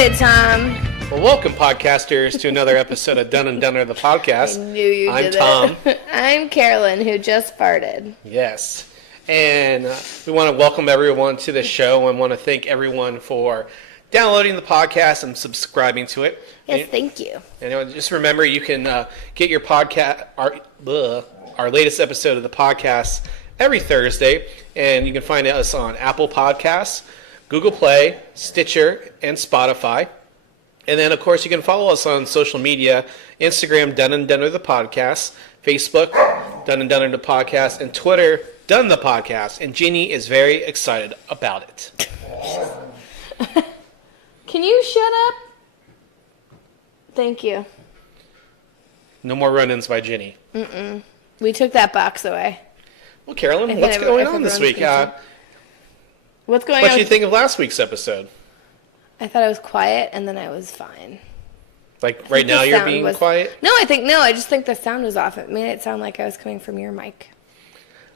farted, Tom. Well, welcome, podcasters, to another episode of Done and Dunner, the podcast. I knew you I'm did Tom. it. I'm Carolyn, who just farted. Yes. And we want to welcome everyone to the show and want to thank everyone for downloading the podcast and subscribing to it. Yes, thank you. And just remember, you can get your podcast, our latest episode of the podcast every Thursday, and you can find us on Apple Podcasts, Google Play, Stitcher, and Spotify. And then, of course, you can follow us on social media, Instagram, Done and Dunner the Podcast, Facebook, Done and Dunner the Podcast, and Twitter, Done the Podcast. And Jeannie is very excited about it. Can you shut up? Thank you. No more run-ins by Jeannie. Mm-mm. We took that box away. Well, Carolyn, what's going on this week? What's going on? What did you think of last week's episode? I thought I was quiet, and then I was fine. Like, right now you're being quiet? No, I just think the sound was off. It made it sound like I was coming from your mic.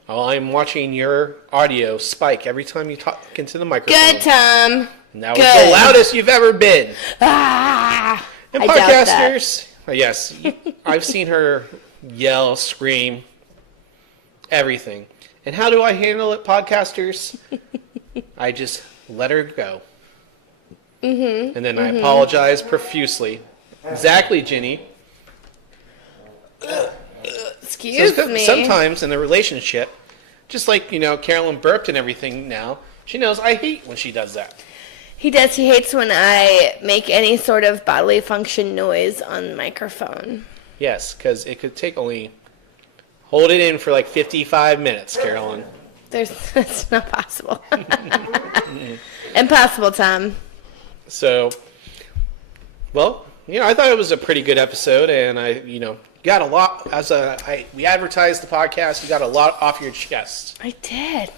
Well, I'm watching your audio spike every time you talk into the microphone. Good, Tom. And that was the loudest you've ever been. Ah! And podcasters, yes, I've seen her yell, scream, everything. And how do I handle it, podcasters? I just let her go. Mm-hmm. And then I apologize profusely. Exactly, Ginny. Excuse me. Sometimes in the relationship, just like, Carolyn burped and everything now, she knows I hate when she does that. He does. He hates when I make any sort of bodily function noise on the microphone. Yes, because it could take hold it in for like 55 minutes, Carolyn. That's not possible. Impossible, Tom. So, well, I thought it was a pretty good episode, and I, got a lot, we advertised the podcast, you got a lot off your chest. I did.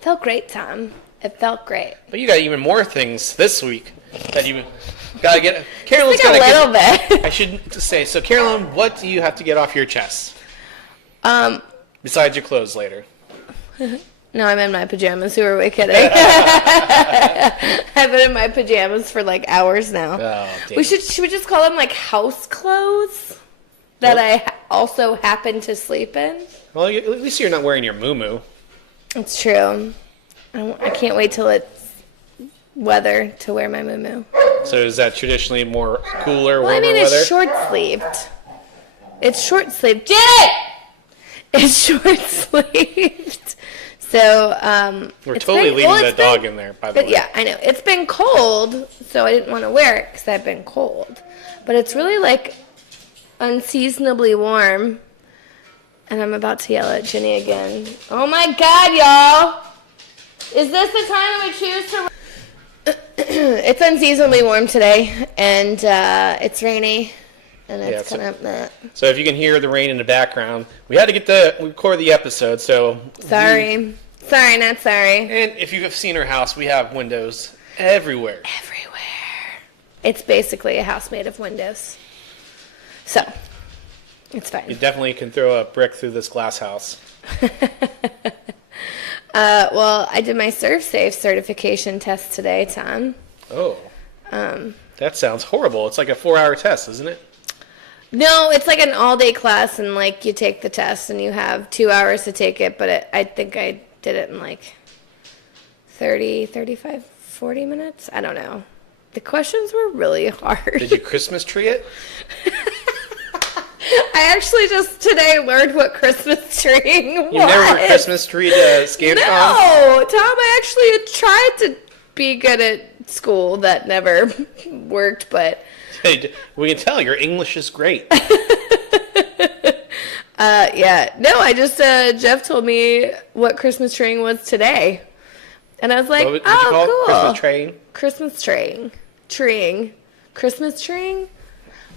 Felt great, Tom. It felt great. But you got even more things this week that you got to get. Carolyn's got to get a little bit. I should say, so Carolyn, what do you have to get off your chest? Besides your clothes later. No, I'm in my pajamas. Who are we kidding? I've been in my pajamas for like hours now. Oh, damn. Should we just call them like house clothes that I also happen to sleep in? Well, at least you're not wearing your muumuu. It's true. I can't wait till it's weather to wear my muumuu. So is that traditionally more cooler, warmer weather? It's short-sleeved. It's short-sleeved. Janet! It's short-sleeved. So, we're totally leaving that dog in there, by the way. Yeah, I know. It's been cold, so I didn't want to wear it because I've been cold. But it's really, like, unseasonably warm. And I'm about to yell at Ginny again. Oh, my God, y'all! Is this the time we choose to... It's unseasonably warm today, and it's rainy, and it's kind of... So if you can hear the rain in the background, we had to record the episode, so... Sorry, not sorry. And if you've seen our house, we have windows everywhere. It's basically a house made of windows. So, it's fine. You definitely can throw a brick through this glass house. Well, I did my ServSafe certification test today, Tom. Oh. That sounds horrible. It's like a 4-hour test, isn't it? No, it's like an all-day class, and like you take the test, and you have 2 hours to take it, but I think I did it in like 30, 35, 40 minutes. I don't know. The questions were really hard. Did you Christmas tree it? I actually just today learned what Christmas treeing was. You never Christmas treed ScanCon? No, Tom, I actually tried to be good at school. That never worked, but... Hey, we can tell your English is great. Yeah. No, I just, Jeff told me what Christmas treeing was today. And I was like, what did you call cool. It? Christmas treeing? Christmas treeing. Treeing. Christmas treeing?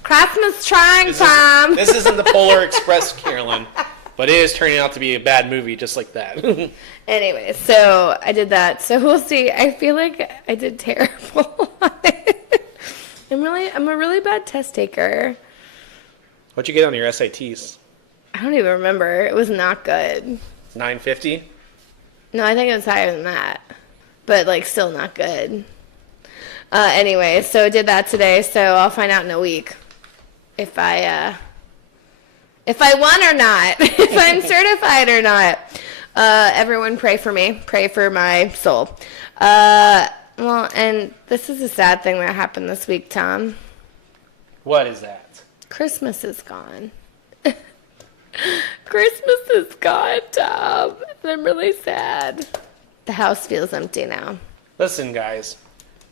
Christmas trying, Tom. This isn't the Polar Express, Carolyn, but it is turning out to be a bad movie just like that. Anyway, so I did that. So we'll see. I feel like I did terrible on it. I'm a really bad test taker. What'd you get on your SATs? I don't even remember. It was not good. 950? No, I think it was higher than that. But, like, still not good. Anyway, so did that today. So I'll find out in a week if I won or not, if I'm certified or not. Everyone pray for me. Pray for my soul. Well, and this is a sad thing that happened this week, Tom. What is that? Christmas is gone. Christmas is gone, Tom. And I'm really sad. The house feels empty now. Listen, guys.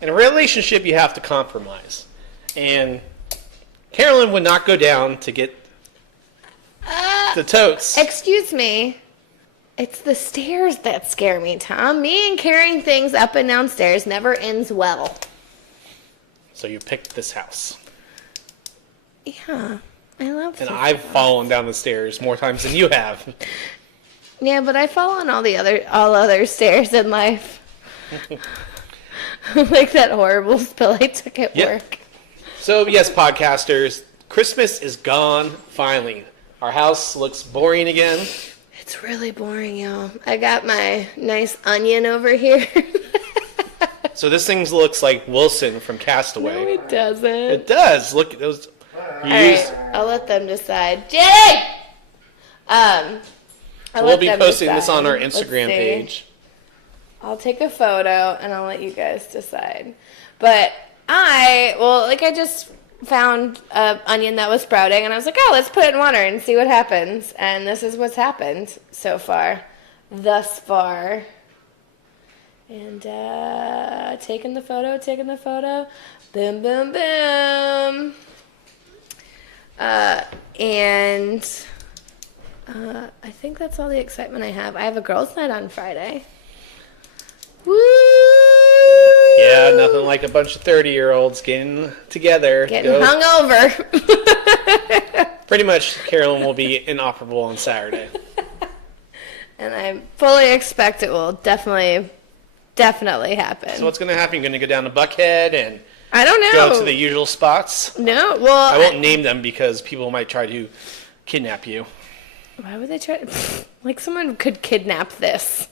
In a relationship, you have to compromise. And Carolyn would not go down to get the totes. Excuse me. It's the stairs that scare me, Tom. Me and carrying things up and downstairs never ends well. So you picked this house. Yeah, I love And this I've house. fallen down the stairs more times than you have. Yeah, but I fall on all other stairs in life. Like that horrible spill I took at work. So, yes, podcasters, Christmas is gone, finally. Our house looks boring again. It's really boring, y'all. I got my nice onion over here. So this thing looks like Wilson from Castaway. No, it doesn't. It does. Look at those. All right, I'll let them decide. Jenny! We'll be posting this on our Instagram page. I'll take a photo and I'll let you guys decide. But I just found an onion that was sprouting and I was like, oh, let's put it in water and see what happens. And this is what's happened so far, thus far. And taking the photo, boom, boom, boom. And I think that's all the excitement I have. I have a girls' night on Friday. Woo! Yeah, nothing like a bunch of 30-year-olds getting together. Getting hungover. Pretty much, Carolyn will be inoperable on Saturday. And I fully expect it will definitely happen. So what's going to happen? You're going to go down to Buckhead and I don't know. go to the usual spots? No, well... I won't name them because people might try to kidnap you. Why would they try to... Like someone could kidnap this.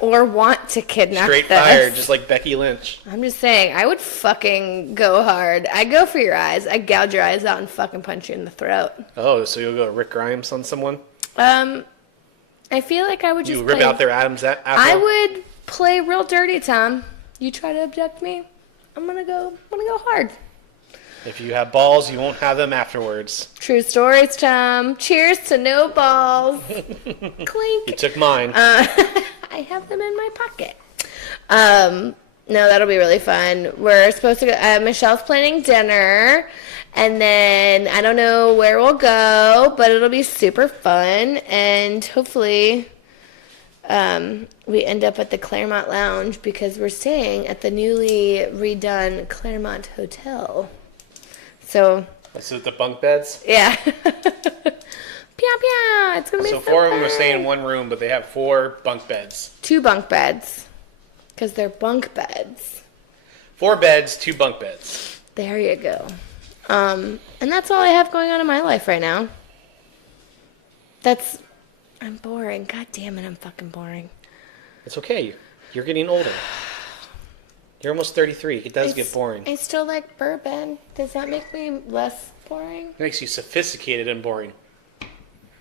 Or want to kidnap Straight this. fire, just like Becky Lynch. I'm just saying, I would fucking go hard. I'd go for your eyes. I'd gouge your eyes out and fucking punch you in the throat. Oh, so you'll go Rick Grimes on someone? I feel like I would just You rip out their Adam's apple? I would play real dirty, Tom. You try to abduct me, I'm gonna go hard. If you have balls, you won't have them afterwards. True stories, Tom. Cheers to no balls. Clink. You took mine. I have them in my pocket. No, that'll be really fun. We're supposed to go. Michelle's planning dinner. And then I don't know where we'll go, but it'll be super fun. And hopefully we end up at the Claremont Lounge because we're staying at the newly redone Claremont Hotel. So. This is the bunk beds? Yeah. Pew, pew. It's going to be so four of them fun. are staying in one room, but they have 4 bunk beds. 2 bunk beds. Because they're bunk beds. 4 beds, 2 bunk beds. There you go. And that's all I have going on in my life right now. I'm boring. God damn it, I'm fucking boring. It's okay. You're getting older. You're almost 33. It does get boring. I still like bourbon. Does that make me less boring? It makes you sophisticated and boring.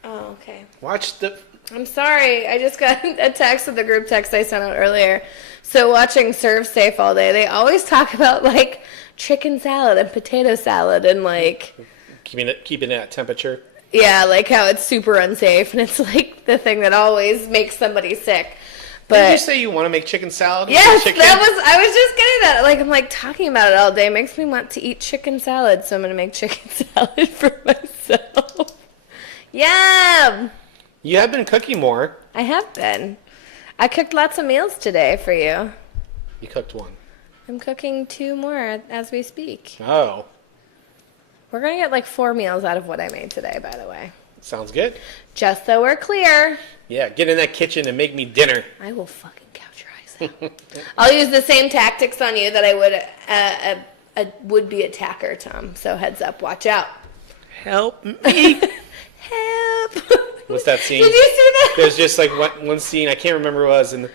Oh, okay. Watch the... I'm sorry. I just got a text with the group text I sent out earlier. So watching Serve Safe all day, they always talk about, like, chicken salad and potato salad and, like... Keeping it at temperature. Yeah, like how it's super unsafe. And it's, like, the thing that always makes somebody sick. But did you say you want to make chicken salad? Yes, chicken? I was just getting that. Like, I'm like talking about it all day. It makes me want to eat chicken salad, so I'm going to make chicken salad for myself. Yum! You have been cooking more. I have been. I cooked lots of meals today for you. You cooked 1. I'm cooking 2 more as we speak. Oh. We're going to get like 4 meals out of what I made today, by the way. Sounds good. Just so we're clear. Yeah, get in that kitchen and make me dinner. I will fucking couch your eyes out. I'll use the same tactics on you that I would a would-be attacker, Tom. So heads up, watch out. Help me. Help. What's that scene? Did you see that? There's just like one scene, I can't remember what it was, and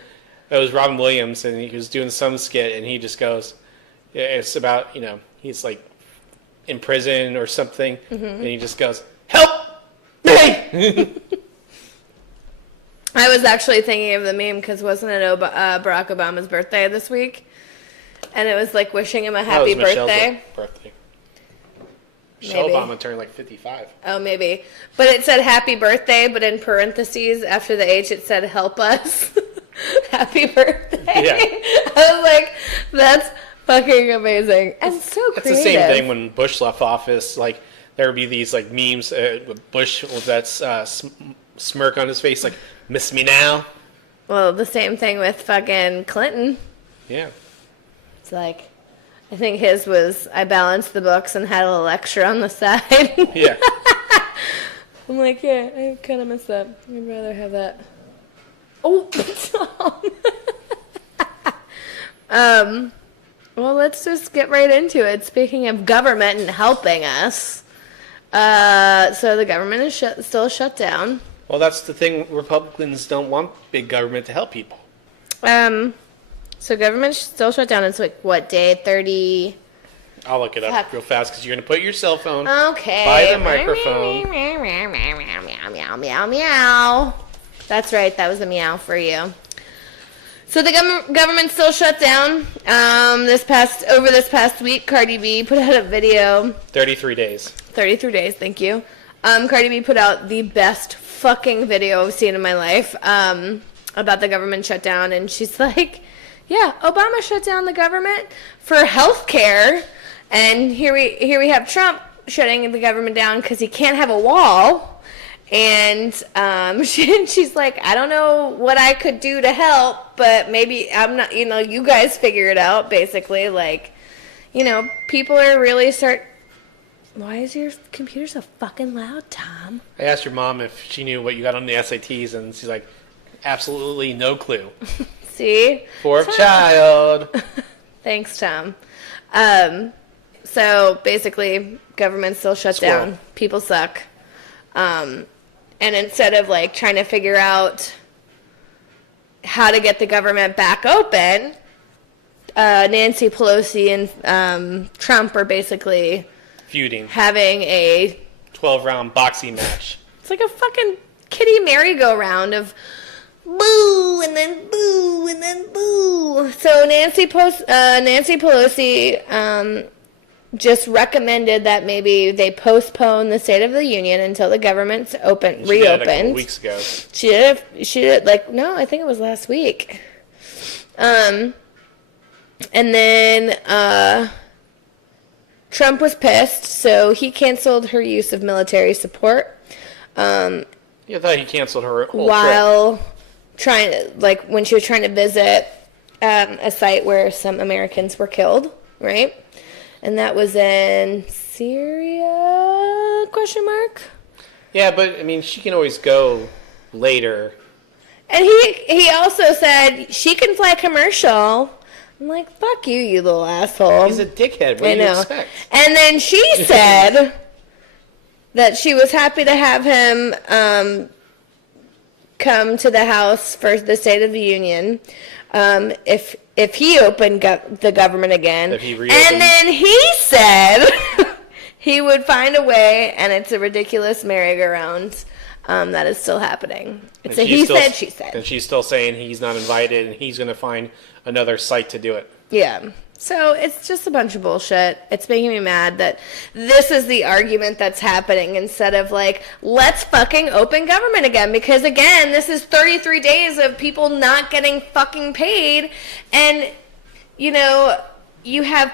it was Robin Williams, and he was doing some skit, and he just goes, Yeah, it's about, he's like in prison or something, and he just goes, "Help me!" I was actually thinking of the meme because wasn't it Barack Obama's birthday this week? And it was like wishing him a happy birthday. Birthday. Michelle Obama turned like 55. Oh, maybe. But it said happy birthday, but in parentheses after the H it said help us. Happy birthday. Yeah. I was like, that's fucking amazing. And so creative. It's the same thing when Bush left office. Like, there would be these like memes with Bush with that smirk on his face, like, miss me now. Well, the same thing with fucking Clinton. Yeah. It's like, I think his was, I balanced the books and had a little extra on the side. Yeah. I'm like, yeah, I kind of miss that. I'd rather have that. Oh, Tom. Well, let's just get right into it. Speaking of government and helping us, so the government is still shut down. Well, that's the thing. Republicans don't want big government to help people. So government's still shut down. It's like, what, day 30? I'll look it up real fast because you're going to put your cell phone by the microphone. Meow, meow, meow. That's right. That was a meow for you. So the government's still shut down. This past week, Cardi B put out a video. 33 days. 33 days, thank you. Cardi B put out the best fucking video I've seen in my life about the government shutdown, and she's like, yeah, Obama shut down the government for health care, and here we have Trump shutting the government down because he can't have a wall. And she's like, I don't know what I could do to help, but maybe I'm not, you guys figure it out, basically. Like, people are really Why is your computer so fucking loud, Tom? I asked your mom if she knew what you got on the SATs, and she's like, absolutely no clue. See? Fourth child. Thanks, Tom. So, basically, government still shut down. People suck. And instead of like trying to figure out how to get the government back open, Nancy Pelosi and Trump are basically feuding, having a 12-round boxing match. It's like a fucking kiddie merry-go-round of boo and then boo and then boo. So Nancy Pelosi just recommended that maybe they postpone the State of the Union until the government's reopened. She did it a couple weeks ago. She did no, I think it was last week. And then Trump was pissed, so he canceled her use of military support. I thought he canceled her whole while trip. When she was trying to visit a site where some Americans were killed, right? And that was in Syria, ? Yeah, but, I mean, she can always go later. And he also said, she can fly commercial. I'm like, fuck you, you little asshole. He's a dickhead. What do you expect? And then she said that she was happy to have him come to the House for the State of the Union if he opened the government again. If he reopened. And then he said he would find a way, and it's a ridiculous merry-go-round that is still happening. It's a he said, she said. And she's still saying he's not invited, and he's going to find another site to do it. Yeah. So it's just a bunch of bullshit. It's making me mad that this is the argument that's happening instead of like, let's fucking open government again. Because again, this is 33 days of people not getting fucking paid. And, you have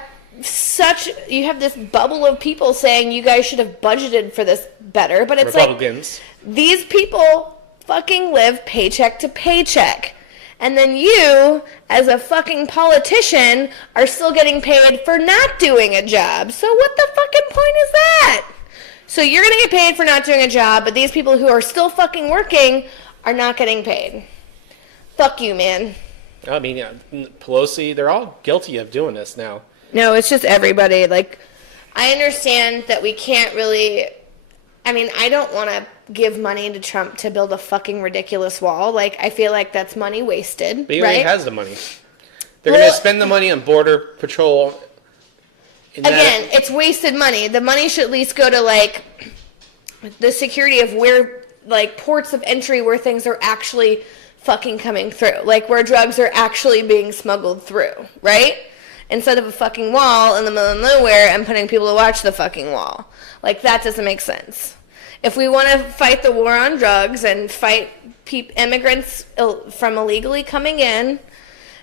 this bubble of people saying you guys should have budgeted for this better. But it's Republicans. Like, these people fucking live paycheck to paycheck. And then you, as a fucking politician, are still getting paid for not doing a job. So what the fucking point is that? So you're going to get paid for not doing a job, but these people who are still fucking working are not getting paid. Fuck you, man. I mean, Pelosi, they're all guilty of doing this now. No, it's just everybody. Like, I understand that we can't really... I mean, I don't want to give money to Trump to build a fucking ridiculous wall. Like, I feel like that's money wasted, But he right? already has the money. They're going to spend the money on Border Patrol Again, it's wasted money. The money should at least go to, like, the security of where, like, ports of entry where things are actually fucking coming through. Like, where drugs are actually being smuggled through, right? Instead of a fucking wall in the middle of nowhere and putting people to watch the fucking wall. Like, that doesn't make sense. If we want to fight the war on drugs and fight immigrants from illegally coming in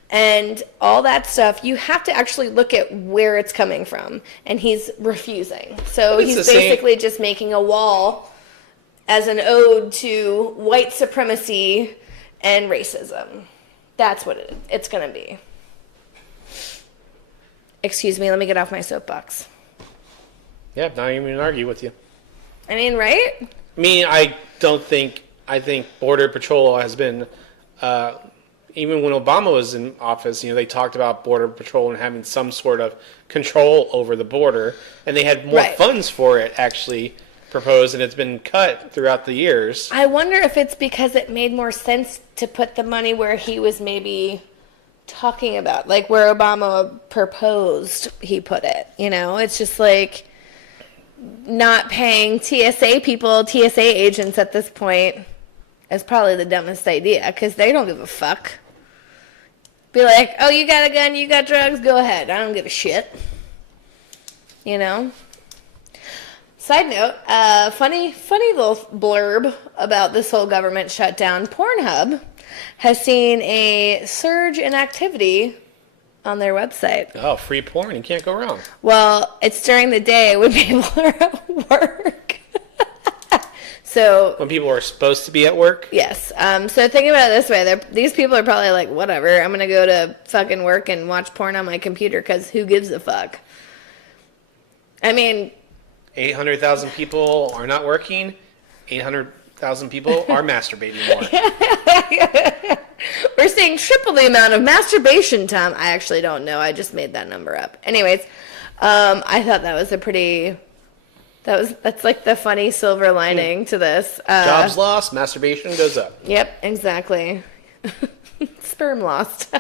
and all that stuff, you have to actually look at where it's coming from. And he's refusing. So he's basically just making a wall as an ode to white supremacy and racism. That's what it's going to be. Excuse me, let me get off my soapbox. Yeah, not even going to argue with you. I mean, right? I mean, I think Border Patrol has been, even when Obama was in office, you know, they talked about Border Patrol and having some sort of control over the border, and they had more funds for it actually proposed, and it's been cut throughout the years. I wonder if it's because it made more sense to put the money where he was maybe talking about, like where Obama proposed he put it, you know? It's just like not paying TSA agents at this point is probably the dumbest idea because they don't give a fuck. Be like, oh, you got a gun, you got drugs, go ahead. I don't give a shit. You know? Side note, funny little blurb about this whole government shutdown. Pornhub has seen a surge in activity on their website. Oh, free porn. You can't go wrong. Well, it's during the day when people are at work. So when people are supposed to be at work? Yes. So think about it this way. These people are probably like, whatever, I'm going to go to fucking work and watch porn on my computer because who gives a fuck? I mean... 800,000 people are not working. 800,000 people are masturbating more. We're seeing triple the amount of masturbation time. I actually don't know. I just made that number up. Anyways, I thought that was that's like the funny silver lining to this. Jobs lost, masturbation goes up. Yep, exactly. Sperm lost.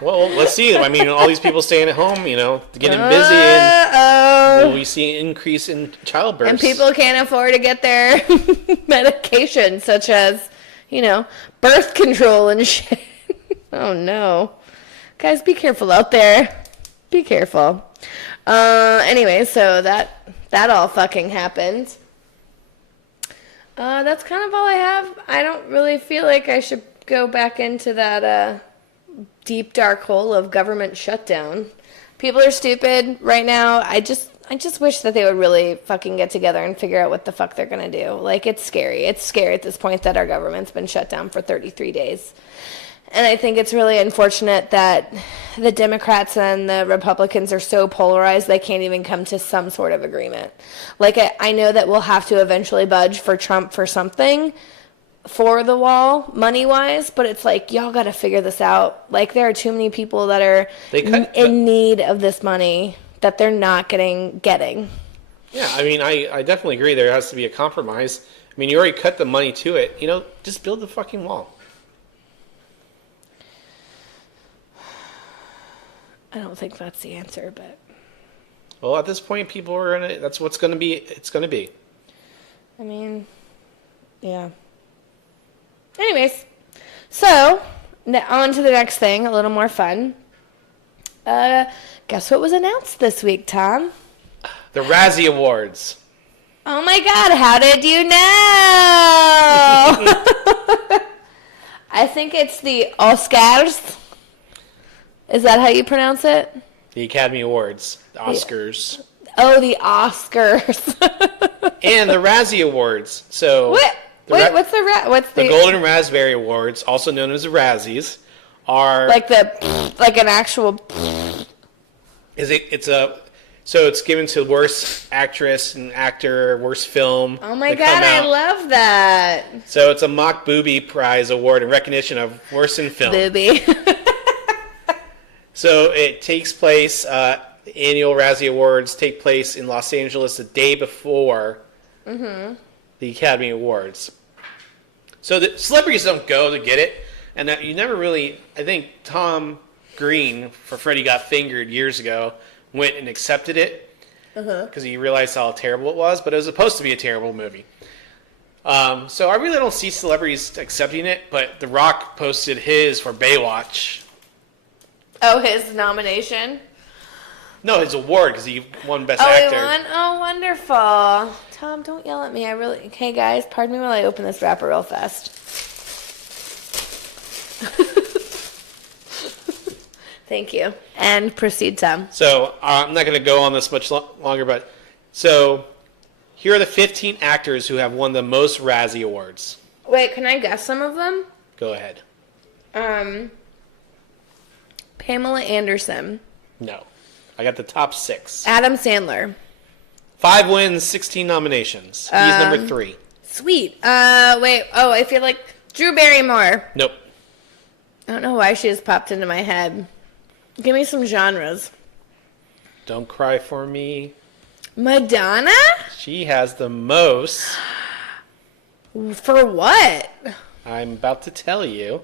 Well, let's see. I mean, all these people staying at home, you know, getting busy, and will we see an increase in childbirth? And people can't afford to get their medication, such as, you know, birth control and shit. Oh, no. Guys, be careful out there. Be careful. Anyway, so that all fucking happened. That's kind of all I have. I don't really feel like I should go back into that, deep dark hole of government shutdown. People are stupid right now. I just wish that they would really fucking get together and figure out what the fuck they're gonna do. Like, it's scary. It's scary at this point that our government's been shut down for 33 days. And I think it's really unfortunate that the Democrats and the Republicans are so polarized they can't even come to some sort of agreement. Like, I know that we'll have to eventually budge for Trump for something, for the wall, money-wise, but it's like, y'all got to figure this out. Like, there are too many people that are in need of this money that they're not getting. Yeah, I mean, I definitely agree there has to be a compromise. I mean, you already cut the money to it. You know, just build the fucking wall. I don't think that's the answer, but... Well, at this point, people are in it. That's what's going to be. It's going to be. I mean, yeah. Anyways, so on to the next thing, a little more fun. Guess what was announced this week, Tom? The Razzie Awards. Oh my God, how did you know? I think it's the Oscars. Is that how you pronounce it? The Academy Awards. The Oscars. Oh, the Oscars. And the Razzie Awards. So... What? Wait, what's the Golden Raspberry Awards, also known as the Razzies, are like an actual. So it's given to worst actress and actor, worst film. Oh my God, I love that. So it's a mock Booby Prize award in recognition of worst in film. Booby. So it takes place. Annual Razzie Awards take place in Los Angeles the day before the Academy Awards. So the celebrities don't go to get it, and that you never really. I think Tom Green for Freddy Got Fingered years ago went and accepted it because he realized how terrible it was, but it was supposed to be a terrible movie. So I really don't see celebrities accepting it, but The Rock posted his for Baywatch. Oh, his nomination? No, his award because he won Best Actor. Oh, he won? Oh, wonderful. Tom, don't yell at me. Okay, guys, pardon me while I open this wrapper real fast. Thank you. And proceed, Tom. So I'm not going to go on this much longer, but so here are the 15 actors who have won the most Razzie Awards. Wait, can I guess some of them? Go ahead. Pamela Anderson. No. I got the top 6. Adam Sandler. 5 wins, 16 nominations. He's number 3. Sweet. Wait. Oh, I feel like Drew Barrymore. Nope. I don't know why she just popped into my head. Give me some genres. Don't Cry for Me. Madonna? She has the most. For what? I'm about to tell you.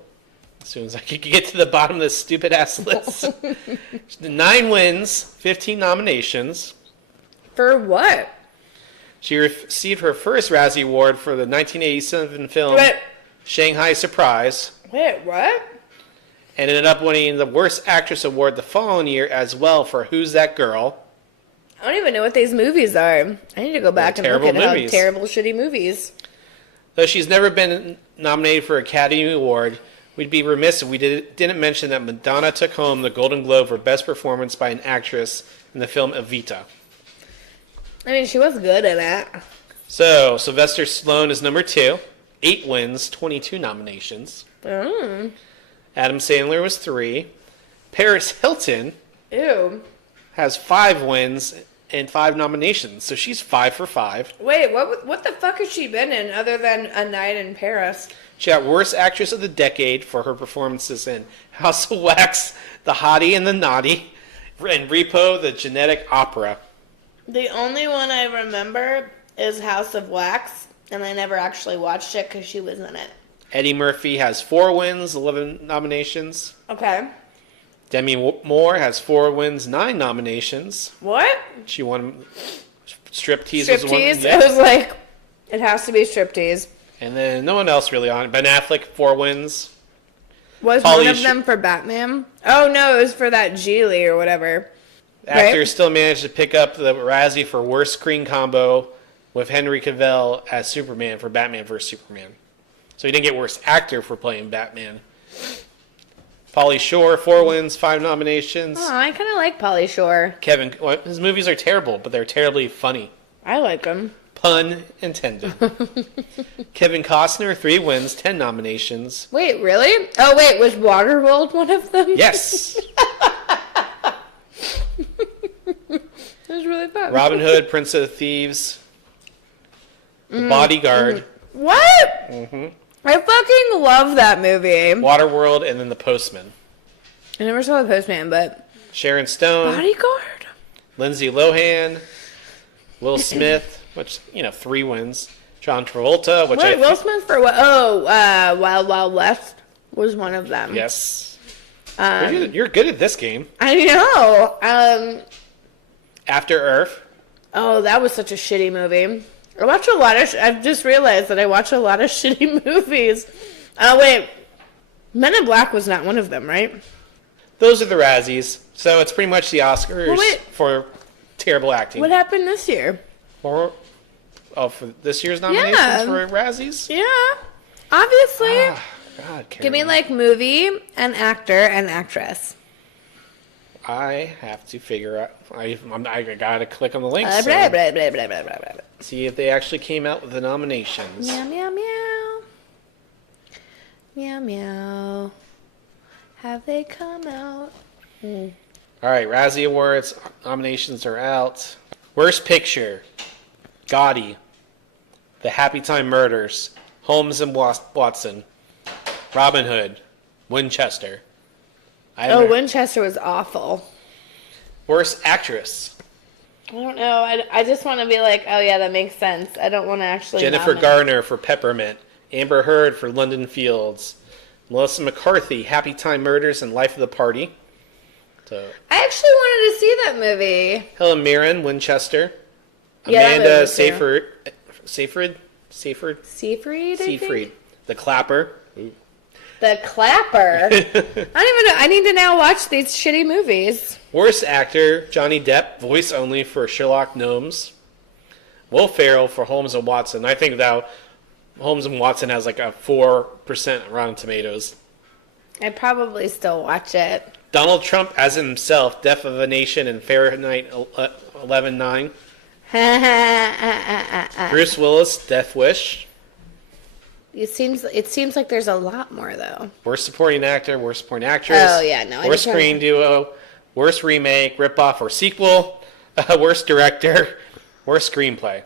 As soon as I can get to the bottom of this stupid ass list. 9 wins, 15 nominations. For what? She received her first Razzie Award for the 1987 film Shanghai Surprise. Wait, what? And ended up winning the Worst Actress Award the following year as well for Who's That Girl? I don't even know what these movies are. I need to go back and look at how terrible, shitty movies. Though she's never been nominated for Academy Award, we'd be remiss if we didn't mention that Madonna took home the Golden Globe for Best Performance by an Actress in the film Evita. I mean, she was good in it. So, Sylvester Stallone is number 2. 8 wins, 22 nominations. Adam Sandler was 3. Paris Hilton has 5 wins and 5 nominations, so she's 5 for 5. Wait, what the fuck has she been in other than A Night in Paris? She got Worst Actress of the Decade for her performances in House of Wax, The Hottie and the Naughty, and Repo, the Genetic Opera. The only one I remember is House of Wax, and I never actually watched it because she was in it. Eddie Murphy has 4 wins, 11 nominations. Okay. Demi Moore has 4 wins, 9 nominations. What? She won Striptease. Striptease? Yeah. I was like, it has to be Striptease. And then no one else really on it. Ben Affleck, 4 wins. Was one of them for Batman? Oh, no, it was for that Geely or whatever. The actor still managed to pick up the Razzie for Worst Screen Combo with Henry Cavill as Superman for Batman vs. Superman. So he didn't get Worst Actor for playing Batman. Pauly Shore, 4 wins, 5 nominations. Oh, I kind of like Pauly Shore. His movies are terrible, but they're terribly funny. I like them. Pun intended. Kevin Costner, 3 wins, 10 nominations. Wait, really? Oh, wait, was Waterworld one of them? Yes. It was really fun. Robin Hood, Prince of Thieves, The Bodyguard. What? I fucking love that movie. Waterworld, and then The Postman. I never saw The Postman, but... Sharon Stone. Bodyguard. Lindsay Lohan. Will Smith, which, 3 wins. John Travolta, which Will Smith for what? Oh, Wild Wild West was one of them. Yes. You're good at this game. I know. After Earth. Oh, that was such a shitty movie. I watch a lot of... I've just realized that I watch a lot of shitty movies. Wait. Men in Black was not one of them, right? Those are the Razzies. So it's pretty much the Oscars for terrible acting. What happened this year? For this year's nominations for Razzies? Yeah. Obviously. God, Carolyn. Give me, movie, and actor, and actress. I have to figure out... I gotta click on the links. Blah, blah, blah, blah, blah, blah, blah. See if they actually came out with the nominations. Meow, meow, meow. Meow, meow. Have they come out? All right, Razzie Awards nominations are out. Worst Picture. Gotti. The Happy Time Murders. Holmes and Watson. Robin Hood. Winchester. Winchester was awful. Worst Actress. I don't know. I just want to be like, oh yeah, that makes sense. I don't want to actually Jennifer Garner for Peppermint. Amber Heard for London Fields. Melissa McCarthy, Happy Time Murders and Life of the Party. So I actually wanted to see that movie. Helen Mirren, Winchester. Yeah, Amanda Seyfried. Seyfried? Seyfried? The Clapper. The Clapper? I don't even know. I need to now watch these shitty movies. Worst actor, Johnny Depp, voice only for Sherlock Gnomes. Will Ferrell for Holmes and Watson. I think that Holmes and Watson has like a 4% Rotten Tomatoes. I'd probably still watch it. Donald Trump as himself, Death of a Nation and Fahrenheit 11/9. Bruce Willis, Death Wish. It seems like there's a lot more though. Worst supporting actor, worst supporting actress. Oh yeah, no. Worst screen duo, worst remake, ripoff or sequel, worst director, worst screenplay.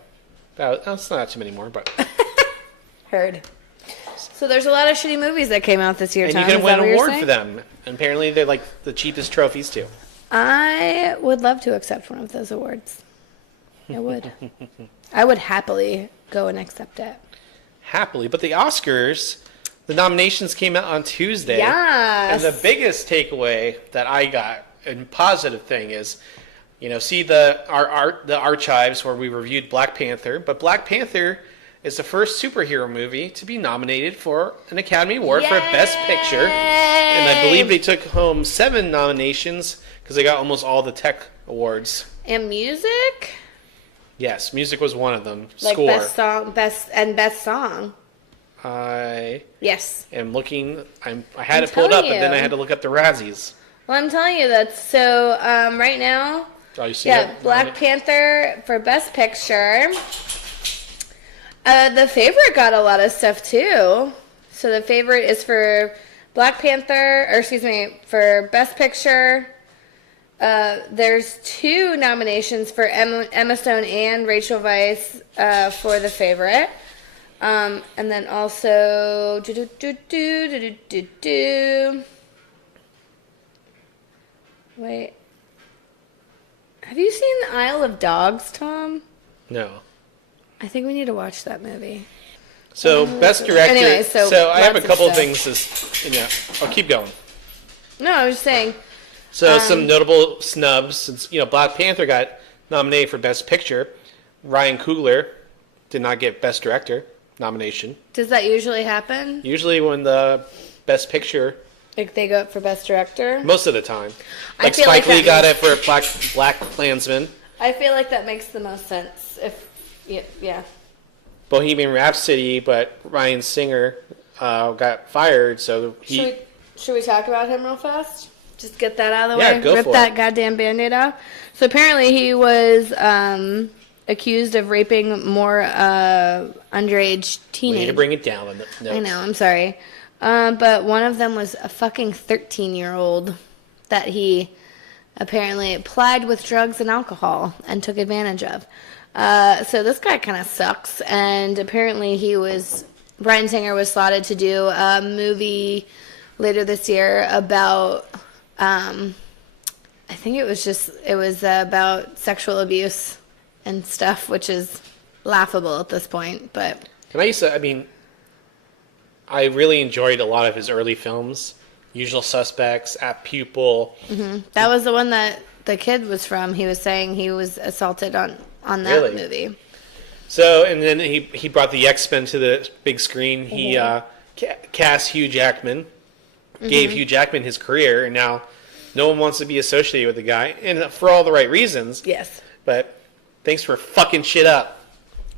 That's not too many more, but heard. So there's a lot of shitty movies that came out this year, and Tom. you can win an award saying? for them. And apparently, they're like the cheapest trophies too. I would love to accept one of those awards. I would. I would happily go and accept it. Happily, but the Oscars, the nominations came out on Tuesday. Yes. And the biggest takeaway that I got, and positive thing is, see the archives where we reviewed Black Panther, but Black Panther is the first superhero movie to be nominated for an Academy Award for Best Picture. And I believe they took home 7 nominations because they got almost all the tech awards. And music? Yes, music was one of them. Like Score. best song. I Yes. am looking. I had it pulled up, but then I had to look up the Razzies. Well, I'm telling you that. So right now, Oh, you see it? Black Panther for Best Picture. The Favorite got a lot of stuff too. So The Favorite is for Black Panther, for Best Picture. There's 2 nominations for Emma Stone and Rachel Weisz for The Favorite. And then also Wait. Have you seen The Isle of Dogs, Tom? No. I think we need to watch that movie. So, Best Director. Anyway, so I have a couple of stuff. things. I'll keep going. No, I was just saying. So, some notable snubs. Since, Black Panther got nominated for Best Picture. Ryan Coogler did not get Best Director nomination. Does that usually happen? Usually when the Best Picture... Like they go up for Best Director? Most of the time. I feel Spike like Lee got it for Black Klansman. I feel like that makes the most sense. Yeah. Bohemian Rhapsody, but Ryan Singer got fired, so he... Should we talk about him real fast? Just get that out of the Yeah, way? go Rip for that it. goddamn Band-Aid off. So apparently he was accused of raping more underage We teenagers. need to bring it down. I know, I'm sorry. But one of them was a fucking 13-year-old that he apparently plied with drugs and alcohol and took advantage of. So this guy kind of sucks. And apparently Bryan Singer was slotted to do a movie later this year about, I think it was about sexual abuse and stuff, which is laughable at this point. But I really enjoyed a lot of his early films. Usual Suspects, At Pupil. Mm-hmm. That was the one that the kid was from. He was saying he was assaulted on that movie. So, and then he brought the X-Men to the big screen. He cast Hugh Jackman, gave Hugh Jackman his career, and now no one wants to be associated with the guy, and for all the right reasons. Yes. But thanks for fucking shit up.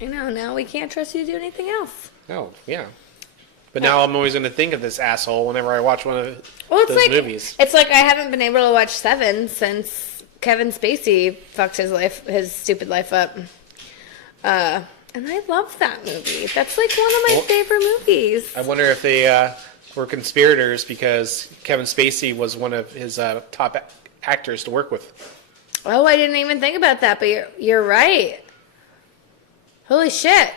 I know, now we can't trust you to do anything else. Oh, yeah. But now I'm always going to think of this asshole whenever I watch one of those movies. It's like I haven't been able to watch Seven since Kevin Spacey fucked his stupid life up. And I love that movie. That's like one of my favorite movies. I wonder if they were conspirators because Kevin Spacey was one of his top actors to work with. Oh, I didn't even think about that, but you're right. Holy shit.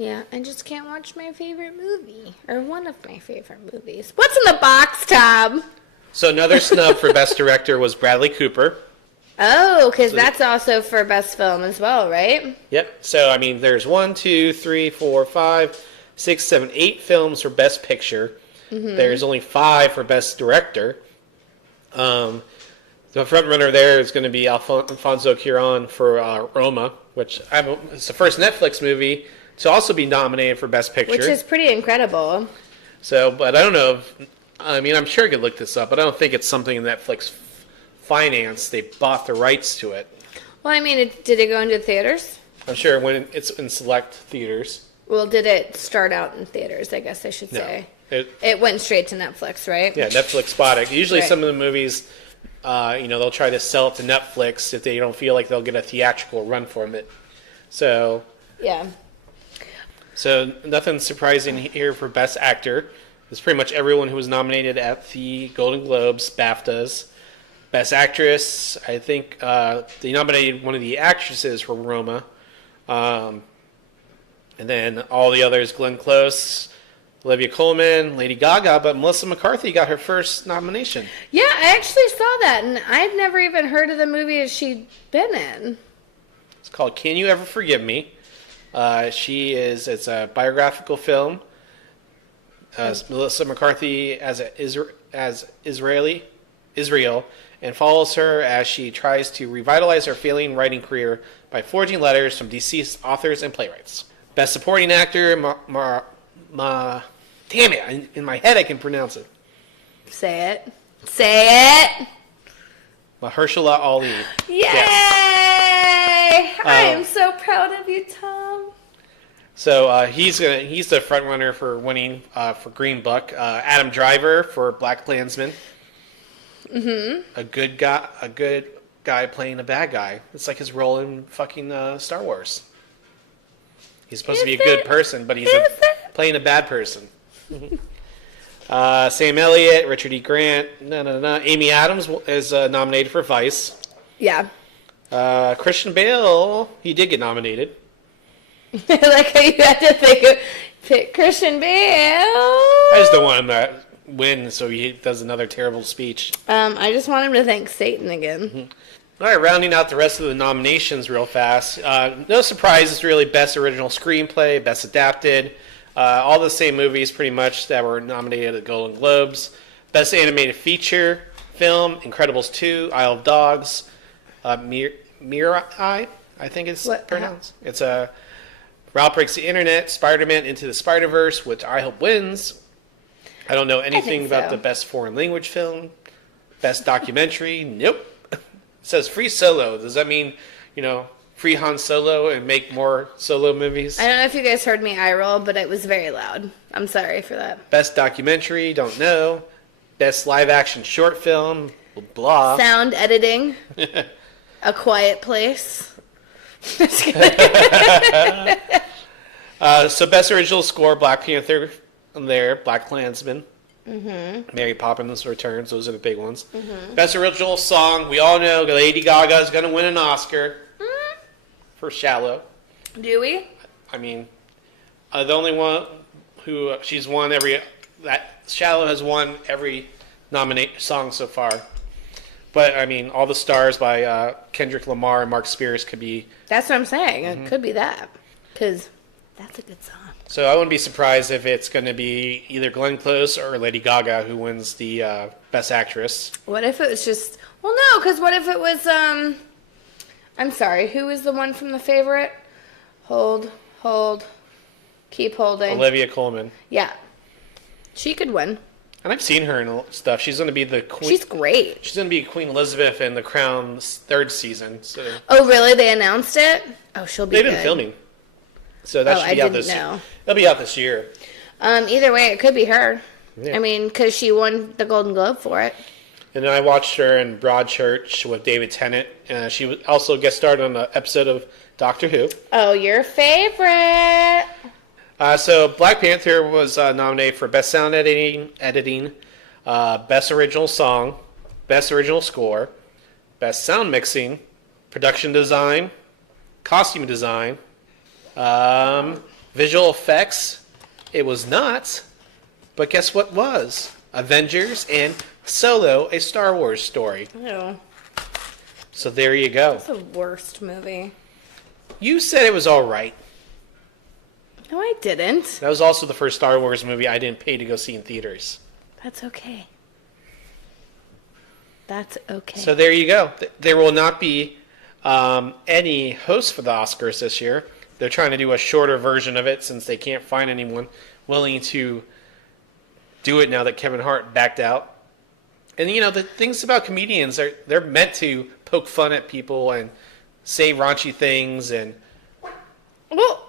Yeah, I just can't watch my favorite movie. Or one of my favorite movies. What's in the box, Tom? So another snub for Best Director was Bradley Cooper. Oh, because that's also for Best Film as well, right? Yep. So, there's 1, 2, 3, 4, 5, 6, 7, 8 films for Best Picture. There's only 5 for Best Director. The front runner there is going to be Alfonso Cuarón for Roma, which it's the first Netflix movie to also be nominated for Best Picture. Which is pretty incredible. So, but I don't know. I'm sure I could look this up, but I don't think it's something Netflix financed. They bought the rights to it. Well, I mean, did it go into theaters? I'm sure when it's in select theaters. Well, did it start out in theaters, I guess I should say. It went straight to Netflix, right? Yeah, Netflix bought it. Usually Right. some of the movies, they'll try to sell it to Netflix if they don't feel like they'll get a theatrical run from it. So, Yeah. so nothing surprising here for Best Actor. It's pretty much everyone who was nominated at the Golden Globes, BAFTAs. Best Actress, I think they nominated one of the actresses for Roma. And then all the others, Glenn Close, Olivia Colman, Lady Gaga, but Melissa McCarthy got her first nomination. Yeah, I actually saw that, and I'd never even heard of the movie that she'd been in. It's called Can You Ever Forgive Me? It's a biographical film. Melissa McCarthy as Israel, and follows her as she tries to revitalize her failing writing career by forging letters from deceased authors and playwrights. Best Supporting Actor, damn it, in my head I can pronounce it. Say it. Say it! Mahershala Ali. Yay! Yes. I am so proud of you, Tom. So he's the front runner for winning for Green Book. Adam Driver for Black Klansman. Mm-hmm. A good guy playing a bad guy. It's like his role in fucking Star Wars. He's supposed to be a good person, but he's playing a bad person. Sam Elliott, Richard E. Grant, Amy Adams is nominated for Vice. Yeah. Christian Bale, he did get nominated. Like how you had to pick Christian Bale. I just don't want him to win, so he does another terrible speech. I just want him to thank Satan again. Mm-hmm. All right, rounding out the rest of the nominations real fast. No surprises, really. Best Original Screenplay, Best Adapted. All the same movies, pretty much, that were nominated at the Golden Globes. Best Animated Feature Film, Incredibles 2, Isle of Dogs, Mirai, I think it's pronounced. It's Ralph Breaks the Internet, Spider-Man Into the Spider-Verse, which I hope wins. I don't know anything about the Best Foreign Language Film. Best Documentary, nope. It says Free Solo. Does that mean, free Han Solo and make more solo movies? I don't know if you guys heard me eye roll, but it was very loud. I'm sorry for that. Best Documentary, don't know. Best Live Action Short Film, blah. Sound editing, A Quiet Place. So Best Original Score, Black Panther there, Black Klansman. Mm-hmm. Mary Poppins Returns, those are the big ones. Mm-hmm. Best Original Song, we all know Lady Gaga is going to win an Oscar for Shallow. Do we? I mean, the only one who she's won Shallow has won every song so far. But, I mean, All the Stars by Kendrick Lamar and Mark Spears could be... That's what I'm saying. It could be that. Because that's a good song. So I wouldn't be surprised if it's going to be either Glenn Close or Lady Gaga who wins the Best Actress. What if it was just... Well, no, because what if it was... I'm sorry, who was the one from The Favorite? Hold, keep holding. Olivia Colman. Yeah. She could win. And I've seen her in stuff. She's going to be the queen. She's great. She's going to be Queen Elizabeth in The Crown's 3rd season. So oh, really? They announced it? Oh, she'll be good. They've been filming. So that should be out this year. It'll be out this year. Either way, it could be her. Yeah. I mean, because she won the Golden Globe for it. And then I watched her in Broadchurch with David Tennant. She would also guest starred on an episode of Doctor Who. Oh, your favorite. So Black Panther was nominated for Best Sound Editing, Best Original Song, Best Original Score, Best Sound Mixing, Production Design, Costume Design, Visual Effects. It was not, but guess what was? Avengers and Solo, a Star Wars story. Ew. So there you go. That's the worst movie. You said it was all right. No, I didn't. That was also the first Star Wars movie I didn't pay to go see in theaters. That's okay. That's okay. So there you go. There will not be any hosts for the Oscars this year. They're trying to do a shorter version of it since they can't find anyone willing to do it now that Kevin Hart backed out. And, you know, the things about comedians, they're meant to poke fun at people and say raunchy things and... Well...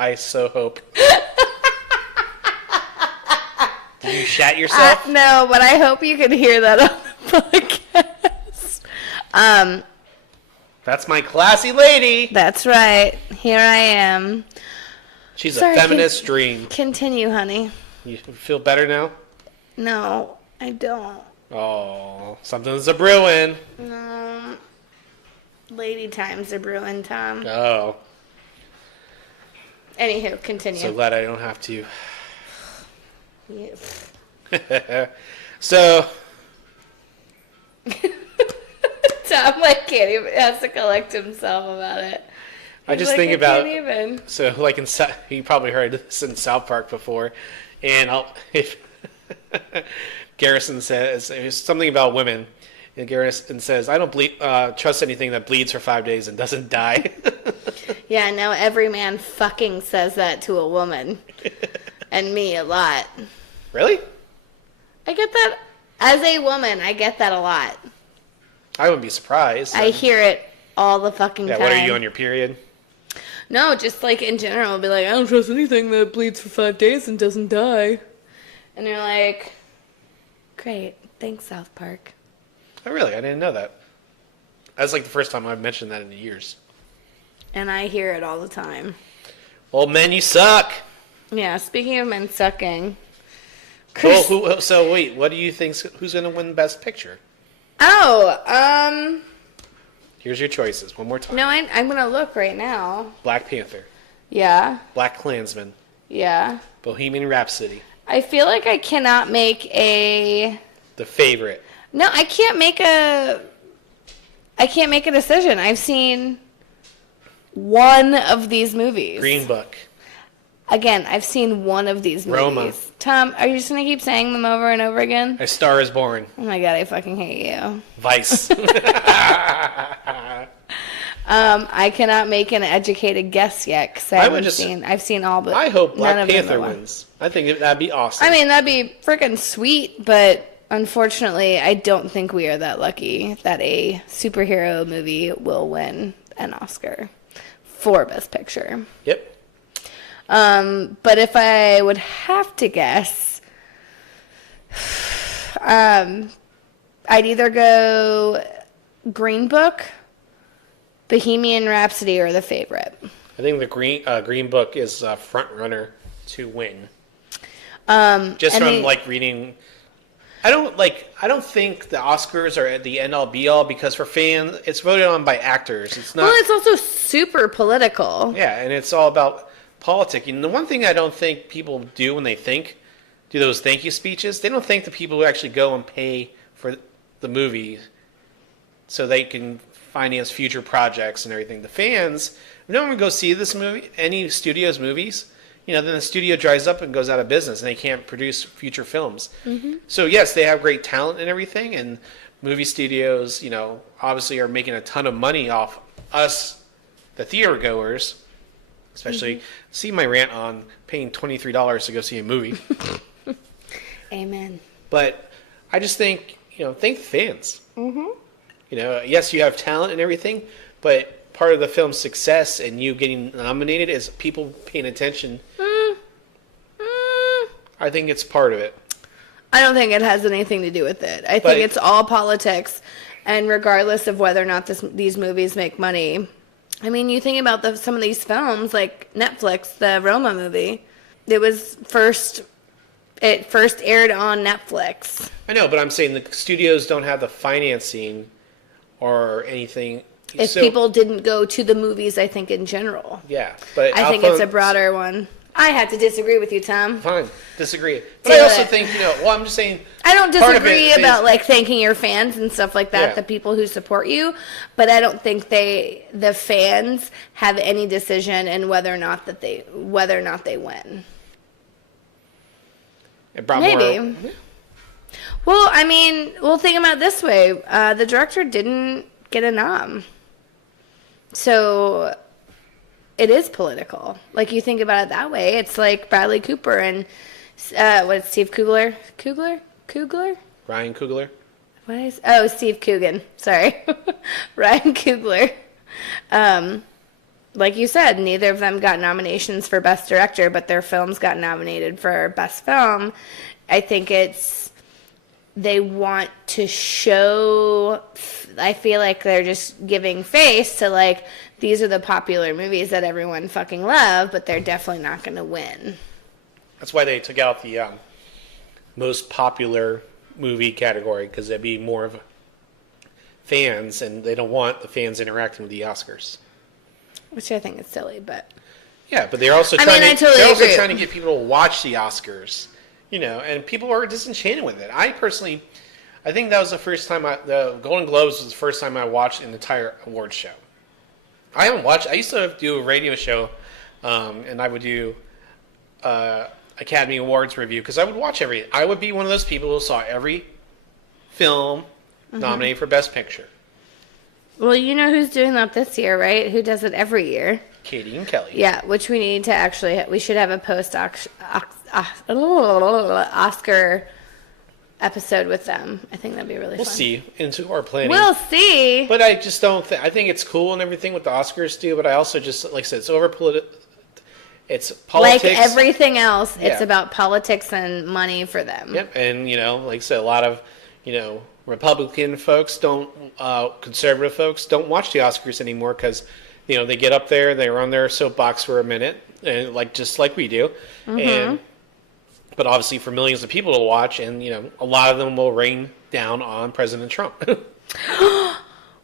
I so hope. Did you shat yourself? No, but I hope you can hear that on the podcast. That's my classy lady. That's right. Here I am. She's a feminist dream. Continue, honey. You feel better now? No, I don't. Oh, something's a brewing. No. Lady times are brewing, Tom. Oh. Anywho, continue. So glad I don't have to. Yeah. So. Tom can't even, has to collect himself about it. I just think about. Can't even. So, like you probably heard this in South Park before, and if Garrison says it was something about women, and Garrison says, "I don't trust anything that bleeds for 5 days and doesn't die." Yeah, now every man fucking says that to a woman, and me a lot. Really? I get that as a woman. I get that a lot. I wouldn't be surprised. I hear it all the fucking time. Yeah, what are you on your period? No, just like in general, I'll be like, I don't trust anything that bleeds for 5 days and doesn't die. And they're like, great, thanks, South Park. Oh, really? I didn't know that. That's like the first time I've mentioned that in years. And I hear it all the time. Well, men, you suck. Yeah, speaking of men sucking. So wait, what do you think? Who's going to win Best Picture? Oh, Here's your choices. One more time. No, I'm going to look right now. Black Panther. Yeah. Black Klansman. Yeah. Bohemian Rhapsody. I feel like I cannot make a... The Favorite. No, I can't make a decision. I've seen one of these movies. Green Book. Again, I've seen one of these movies. Roma. Tom, are you just going to keep saying them over and over again? A Star is Born. Oh my god, I fucking hate you. Vice. I cannot make an educated guess yet because I've seen all but I hope Black none of Panther them wins. I think that'd be awesome. I mean, that'd be freaking sweet, but unfortunately, I don't think we are that lucky that a superhero movie will win an Oscar for Best Picture. Yep. But if I would have to guess, I'd either go Green Book, Bohemian Rhapsody, or The Favorite. I think the Green Book is a front runner to win. Just from reading. I don't think the Oscars are the end all be all because for fans, it's voted on by actors. It's not. Well, it's also super political. Yeah, and it's all about politicking. The one thing I don't think people do when they do those thank you speeches, they don't thank the people who actually go and pay for the movie so they can finance future projects and everything. The fans, if no one would go see this movie, any studio's movies, then the studio dries up and goes out of business and they can't produce future films. Mm-hmm. So yes, they have great talent and everything, and movie studios, obviously are making a ton of money off us, the theater goers. Especially, see my rant on paying $23 to go see a movie. Amen. But I just think, thank the fans. Mm-hmm. Yes, you have talent and everything, but part of the film's success and you getting nominated is people paying attention. I think it's part of it. I don't think it has anything to do with it. I think it's all politics, and regardless of whether or not these movies make money. I mean, you think about some of these films, like Netflix, the Roma movie. It first aired on Netflix. I know, but I'm saying the studios don't have the financing or anything. If people didn't go to the movies, I think in general. Yeah, but I think it's a broader one. I have to disagree with you, Tom. Fine, disagree. But I also think, I'm just saying... I don't disagree about, thanking your fans and stuff like that, the people who support you, but I don't think the fans have any decision in whether or not they win. It brought Maybe. more. Well, I mean, we'll think about it this way. The director didn't get a nom. So it is political. Like, you think about it that way. It's like Bradley Cooper and, Steve Kugler? Kugler? Ryan Coogler. Steve Coogan. Sorry. Ryan Coogler. Like you said, neither of them got nominations for Best Director, but their films got nominated for Best Film. I think they want to show, I feel like they're just giving face to, like, these are the popular movies that everyone fucking love, but they're definitely not going to win. That's why they took out the most popular movie category, because it'd be more of fans, and they don't want the fans interacting with the Oscars. Which I think is silly, but... Yeah, but they're also trying to get people to watch the Oscars, and people are disenchanted with it. I think that was the first time the Golden Globes was the first time I watched an entire awards show. I used to do a radio show, and I would do Academy Awards review, because I would be one of those people who saw every film nominated for Best Picture. Well, you know who's doing that this year, right? Who does it every year? Katie and Kelly. Yeah, which we need to we should have a post-Oscar epised with them. I think that'd be really fun. We'll see into our planning. We'll see. But I just don't I think it's cool and everything what the Oscars do, but I also just, like I said, it's it's politics. Like everything else, it's about politics and money for them. Yep, and, like I said, a lot of, Republican folks conservative folks don't watch the Oscars anymore because, they get up there, they're on their soapbox for a minute, and just like we do. But obviously for millions of people to watch, and, a lot of them will rain down on President Trump.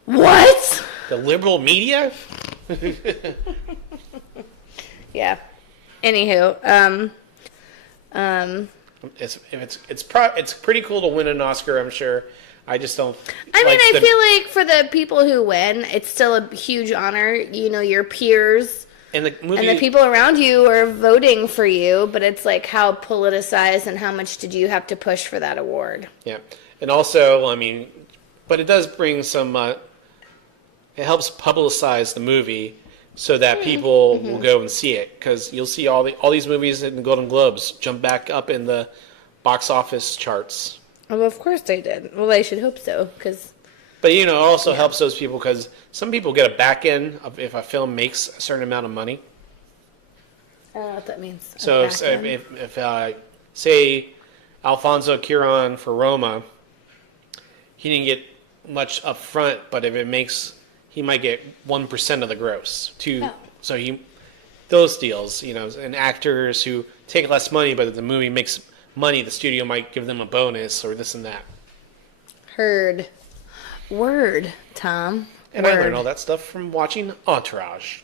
What? The liberal media? Yeah. Anywho, it's pretty cool to win an Oscar, I'm sure. I just don't. I feel like for the people who win, it's still a huge honor. Your peers and the people around you are voting for you, but it's like how politicized and how much did you have to push for that award? Yeah, and also, but it does bring some. It helps publicize the movie so that people will go and see it, because you'll see all these movies in the Golden Globes jump back up in the box office charts. Oh, well, of course they did. Well, I should hope so, because... But, it also helps those people, because some people get a back end of if a film makes a certain amount of money. I don't know what that means. So if say, Alfonso Cuarón for Roma, he didn't get much up front, but if it makes... he might get 1% of the gross. So those deals, and actors who take less money, but if the movie makes money, the studio might give them a bonus or this and that. Heard. Word, Tom. And I learned all that stuff from watching Entourage.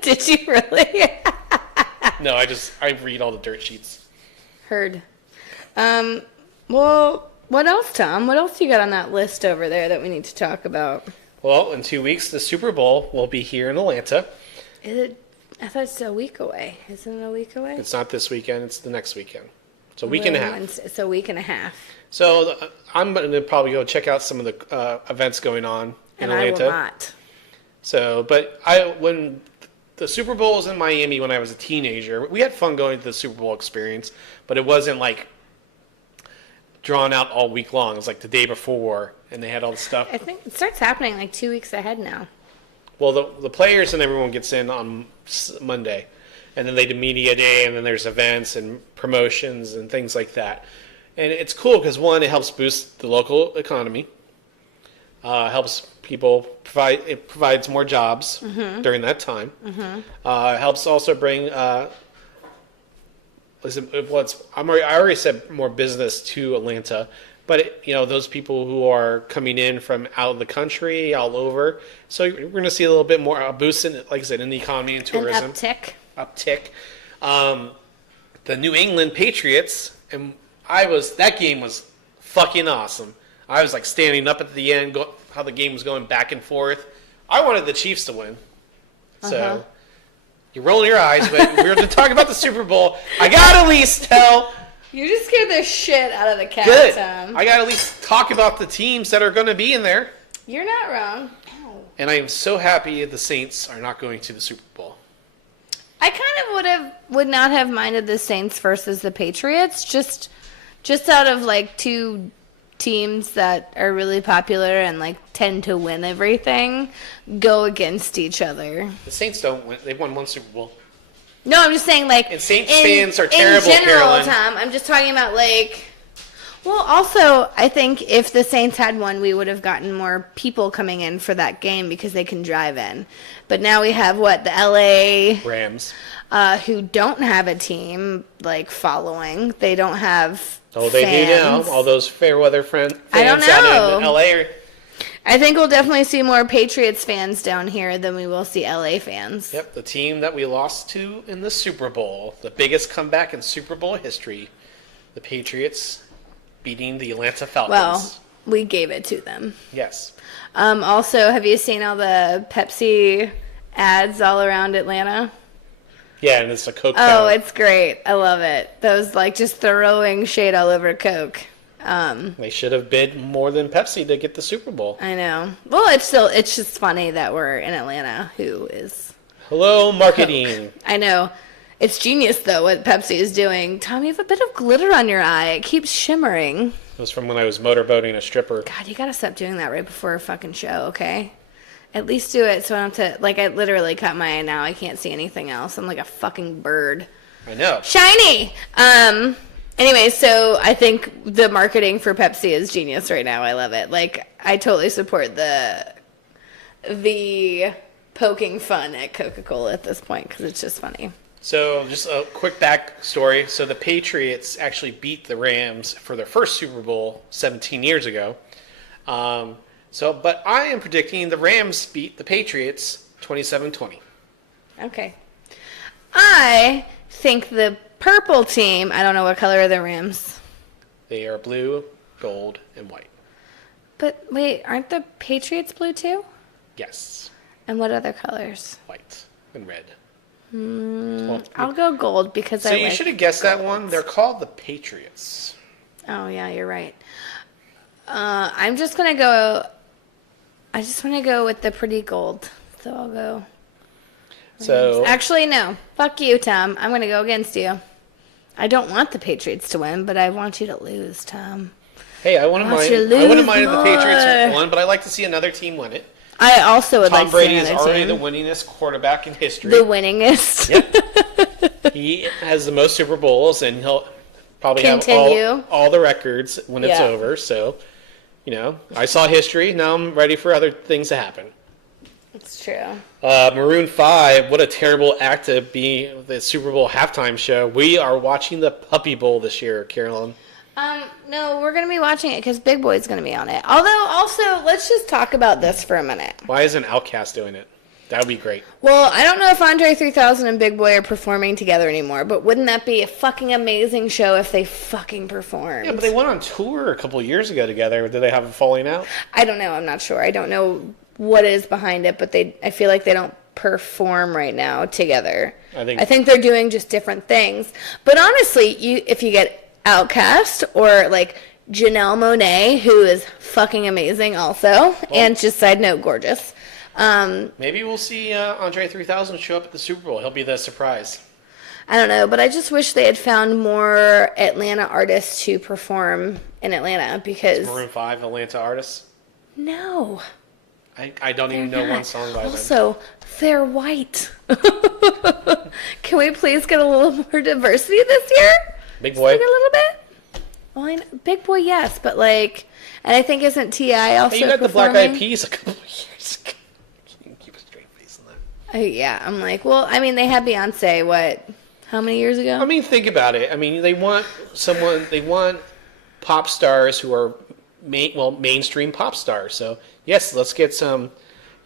Did you really? No, I read all the dirt sheets. Heard. Well, what else, Tom? What else you got on that list over there that we need to talk about? Well, in 2 weeks, the Super Bowl will be here in Atlanta. I thought it's a week away. Isn't it a week away? It's not this weekend. It's the next weekend. It's a week and a half. It's a week and a half. So I'm going to probably go check out some of the events going on in Atlanta. I will not. So, but when the Super Bowl was in Miami when I was a teenager, we had fun going to the Super Bowl experience, but it wasn't like drawn out all week long. It was like the day before, and they had all the stuff. I think it starts happening like 2 weeks ahead now. Well, the players and everyone gets in on Monday, and then they do media day, and then there's events and promotions and things like that. And it's cool because, one, it helps boost the local economy, helps people it provides more jobs during that time. Helps also bring I already said more business to Atlanta, but those people who are coming in from out of the country, all over. So we're going to see a little bit more a boost in, like I said, in the economy and tourism. An uptick. The New England Patriots, and that game was fucking awesome. I was like standing up at the end, how the game was going back and forth. I wanted the Chiefs to win. So you're rolling your eyes, but we're going to talk about the Super Bowl. I got to at least tell You just scared the shit out of the cat, Good. Tom. I got to at least talk about the teams that are going to be in there. You're not wrong. Oh. And I am so happy the Saints are not going to the Super Bowl. I kind of would not have minded the Saints versus the Patriots, just out of like two teams that are really popular and like tend to win everything go against each other. The Saints don't win. They've won one Super Bowl. No, I'm just saying like And Saints fans are terrible, in general, Carolyn. Tom. I'm just talking about like. Well, also, I think if the Saints had won, we would have gotten more people coming in for that game because they can drive in. But now we have, the L.A. Rams. Who don't have a team, like, following. They don't have Oh, they fans. do now. All those fair weather fans I don't out know. in L.A. I think we'll definitely see more Patriots fans down here than we will see L.A. fans. Yep, the team that we lost to in the Super Bowl. The biggest comeback in Super Bowl history. The Patriots beating the Atlanta Falcons. Well, we gave it to them. Yes. Also, have you seen all the Pepsi ads all around Atlanta? Yeah, and it's a Coke Oh, fountain. it's great. I love it. Those, like, just throwing shade all over Coke. They should have bid more than Pepsi to get the Super Bowl. I know. Well, it's just funny that we're in Atlanta, who is... Hello, marketing. Coke. I know. It's genius, though, what Pepsi is doing. Tom, you have a bit of glitter on your eye. It keeps shimmering. It was from when I was motorboating a stripper. God, you gotta stop doing that right before a fucking show, okay? At least do it so I don't have to... Like, I literally cut my eye now. I can't see anything else. I'm like a fucking bird. I know. Shiny! Anyway, so I think the marketing for Pepsi is genius right now. I love it. Like, I totally support the poking fun at Coca-Cola at this point because it's just funny. So, just a quick backstory. So, the Patriots actually beat the Rams for their first Super Bowl 17 years ago. But I am predicting the Rams beat the Patriots 27-20. Okay. I think the purple team, I don't know what color are the Rams. They are blue, gold, and white. But wait, aren't the Patriots blue too? Yes. And what other colors? White and red. I'll go gold because So you should have guessed that one. They're called the Patriots. Oh yeah, you're right. I just want to go with the pretty gold. So I'll go. So Actually, no. Fuck you, Tom. I'm going to go against you. I don't want the Patriots to win, but I want you to lose, Tom. hey, I wouldn't mind. you I wouldn't lose mind if the Patriots more. won, but I like to see another team win it. I also would Tom like Brady to is see another already team. the winningest quarterback in history. The winningest. Yep. He has the most Super Bowls, and he'll probably Continue. have all the records when it's Yeah. over. So, I saw history. Now I'm ready for other things to happen. It's true. Maroon 5, what a terrible act to be the Super Bowl halftime show. We are watching the Puppy Bowl this year, Carolyn. No, we're going to be watching it because Big Boy's going to be on it. Although, also, let's just talk about this for a minute. Why isn't Outkast doing it? That would be great. Well, I don't know if Andre 3000 and Big Boy are performing together anymore, but wouldn't that be a fucking amazing show if they fucking performed? Yeah, but they went on tour a couple of years ago together. Did they have a falling out? I don't know. I'm not sure. I don't know what is behind it, but I feel like they don't perform right now together. I think they're doing just different things. But honestly, if you get Outkast or like Janelle Monáe, who is fucking amazing also, and just side note, gorgeous. Maybe we'll see Andre 3000 show up at the Super Bowl. He'll be the surprise. I don't know, but I just wish they had found more Atlanta artists to perform in Atlanta because... Maroon 5 Atlanta artists? No. I don't even know one song by them. Also, they're white. Can we please get a little more diversity this year? Big Boy? Like a little bit? Well, Big Boy, yes, but like... And I think isn't T.I. also Hey, you got the Black performing? Eyed Peas a couple of years ago. You can keep a straight face on that. Yeah, I'm like, well, I mean, they had Beyonce, what, how many years ago? I mean, think about it. I mean, they want pop stars who are mainstream pop stars. So, yes, let's get some,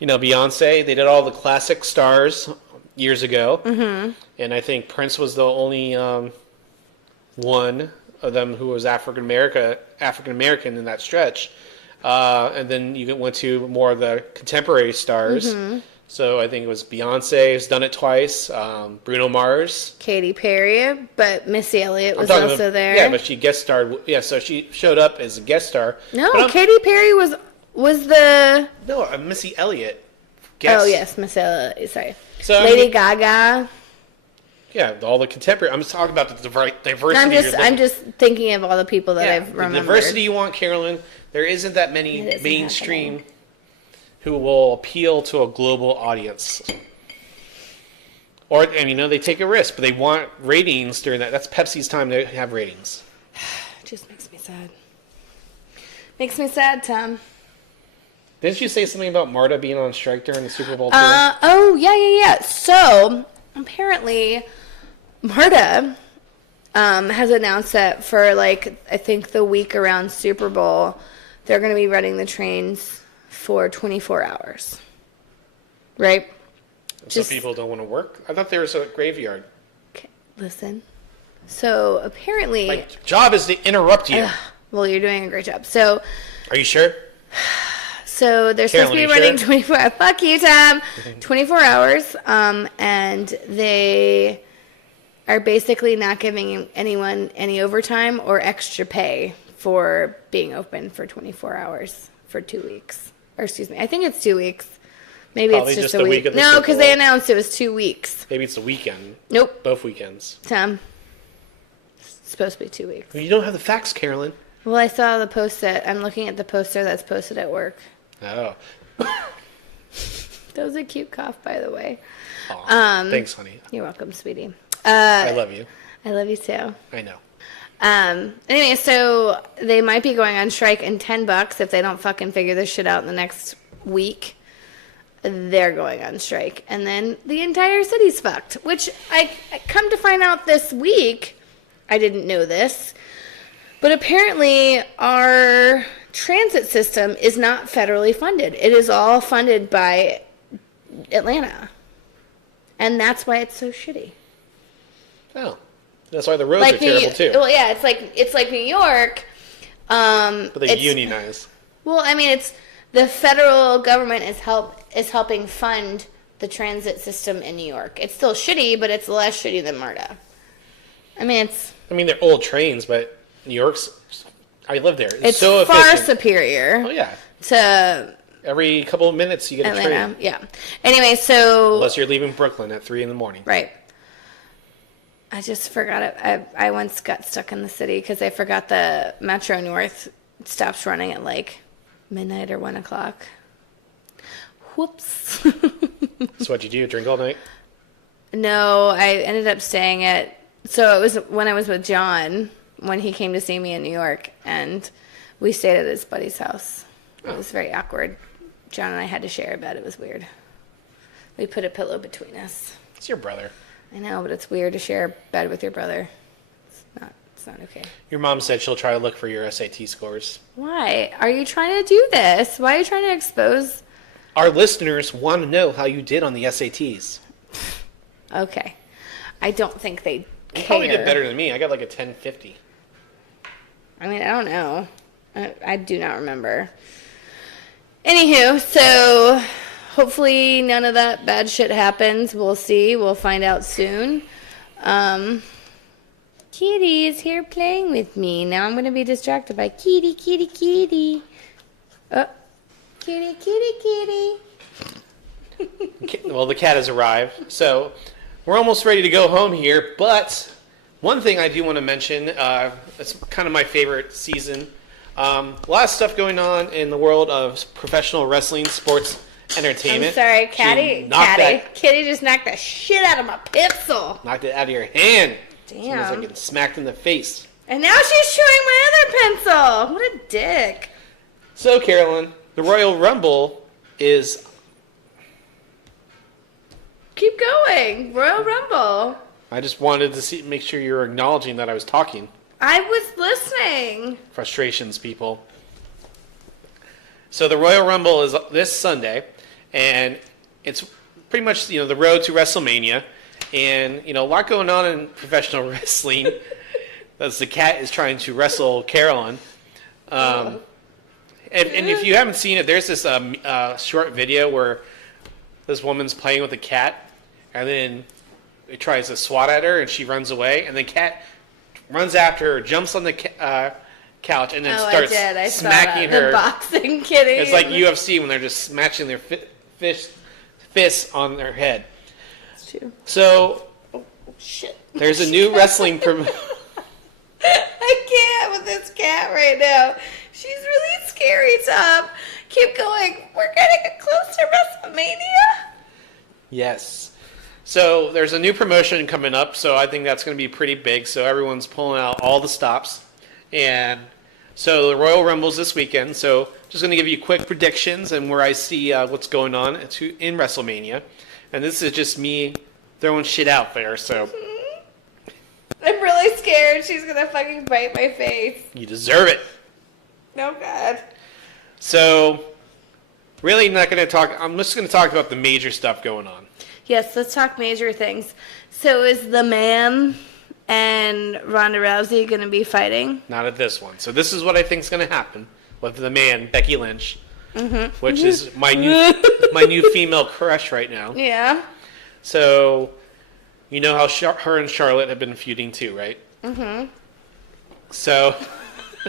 Beyonce. They did all the classic stars years ago. Mm-hmm. And I think Prince was the only one of them who was African American in that stretch. And then you went to more of the contemporary stars. Mm-hmm. So I think it was Beyonce has done it twice. Bruno Mars. Katy Perry, but Missy Elliott was talking also about- there. Yeah, but she guest starred. Yeah, so she showed up as a guest star. No, Katy Perry was the... No, Missy Elliott. Guest. Oh, yes, Missy Elliott. Sorry. So, Lady Gaga. Yeah, all the contemporary. I'm just talking about the diversity. I'm just thinking of all the people that I've the remembered. diversity you want, Carolyn. There isn't that many It isn't mainstream happening. who will appeal to a global audience. Or, and they take a risk, but they want ratings during that. That's Pepsi's time to have ratings. It just makes me sad. Makes me sad, Tom. Didn't you say something about Marta being on strike during the Super Bowl too? Yeah. So, apparently, Marta has announced that for, like, I think the week around Super Bowl, they're going to be running the trains for 24 hours. Right? So people don't want to work? I thought there was a graveyard. Okay, listen. So, apparently... My job is to interrupt you. Well, you're doing a great job. So... Are you sure? So they're supposed to be running 24 hours. Fuck you, Tom. 24 hours. And they are basically not giving anyone any overtime or extra pay for being open for 24 hours for 2 weeks. Or excuse me, I think it's 2 weeks. Maybe Probably it's just just a the week. week of the No, Super because Bowl. they announced it was 2 weeks. Maybe it's the weekend. Nope. Both weekends. Tom. It's supposed to be 2 weeks. Well, you don't have the facts, Carolyn. Well, I saw the post that I'm looking at the poster that's posted at work. Oh. That was a cute cough, by the way. Aw, thanks, honey. You're welcome, sweetie. I love you. I love you too. I know. Anyway, so they might be going on strike, and $10 if they don't fucking figure this shit out in the next week. They're going on strike, and then the entire city's fucked. Which I come to find out this week. I didn't know this, but apparently our transit system is not federally funded. It is all funded by Atlanta, and that's why it's so shitty. Oh. That's why the roads are terrible, too. Well, yeah, it's like New York. But they unionize. Well, I mean, it's the federal government is helping fund the transit system in New York. It's still shitty, but it's less shitty than MARTA. I mean, they're old trains, but New York's... I live there. It's so far efficient. superior. Oh, yeah. To Every couple of minutes you get a Atlanta. train. Yeah. Anyway, so... Unless you're leaving Brooklyn at 3 in the morning. Right. I just forgot it. I once got stuck in the city because I forgot the Metro North stops running at like midnight or 1 o'clock. Whoops. So what'd you do? Drink all night? No, I ended up staying at... So it was when I was with John, when he came to see me in New York, and we stayed at his buddy's house. It was very awkward. John and I had to share a bed. It was weird. We put a pillow between us. It's your brother. I know, but it's weird to share a bed with your brother. It's not okay. Your mom said she'll try to look for your SAT scores. Why? Are you trying to do this? Why are you trying to expose... Our listeners want to know how you did on the SATs. Okay. I don't think they You care. probably did better than me. I got like a 1050. I mean, I don't know. I do not remember. Anywho, so hopefully none of that bad shit happens. We'll see. We'll find out soon. Kitty is here playing with me. Now I'm going to be distracted by kitty, kitty, kitty. Oh, kitty, kitty, kitty. Well, the cat has arrived. So we're almost ready to go home here. But one thing I do want to mention, it's kind of my favorite season. A lot of stuff going on in the world of professional wrestling, sports, entertainment. I'm sorry, Catty. Kitty just knocked the shit out of my pencil. Knocked it out of your hand. Damn. She was like getting smacked in the face. And now she's showing my other pencil. What a dick. So, Carolyn, the Royal Rumble is... Keep going. Royal Rumble. I just wanted to make sure you were acknowledging that I was talking. I was listening. Frustrations, people. So the Royal Rumble is this Sunday, and it's pretty much, the road to WrestleMania, and, a lot going on in professional wrestling. As the cat is trying to wrestle Carolyn. And if you haven't seen it, there's this short video where this woman's playing with a cat, and then it tries to swat at her, and she runs away, and the cat runs after her, jumps on the couch, and then starts smacking her. The boxing kitty. It's like UFC when they're just smashing their fists on their head. It's true. So, shit. There's a new wrestling I can't with this cat right now. She's really scary, Tom. Keep going. We're gonna get close to WrestleMania. Yes. So there's a new promotion coming up, so I think that's going to be pretty big. So everyone's pulling out all the stops. And so the Royal Rumble's this weekend. So just going to give you quick predictions and where I see what's going on in WrestleMania. And this is just me throwing shit out there, so... I'm really scared she's gonna fucking bite my face. You deserve it. Oh, God. So, really not going to talk... I'm just going to talk about the major stuff going on. Yes, let's talk major things. So is the man and Ronda Rousey going to be fighting? Not at this one. So this is what I think is going to happen with the man, Becky Lynch, which is my new female crush right now. Yeah. So... You know how her and Charlotte have been feuding too, right? Mm-hmm. So...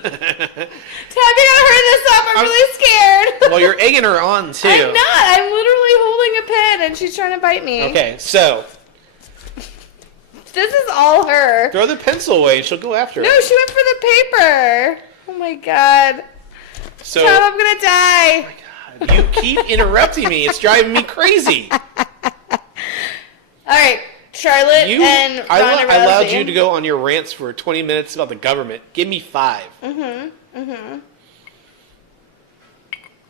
Tom, you're gonna hurt this up. I'm really scared. Well, you're egging her on, too. I'm not. I'm literally holding a pen, and she's trying to bite me. Okay, so... This is all her. Throw the pencil away, and she'll go after it. No, she went for the paper. Oh, my God. So, Tom, I'm gonna die. Oh, my God. You keep interrupting me. It's driving me crazy. All right. Charlotte and Ronda Rousey. I allowed you to go on your rants for 20 minutes about the government. Give me 5. I'm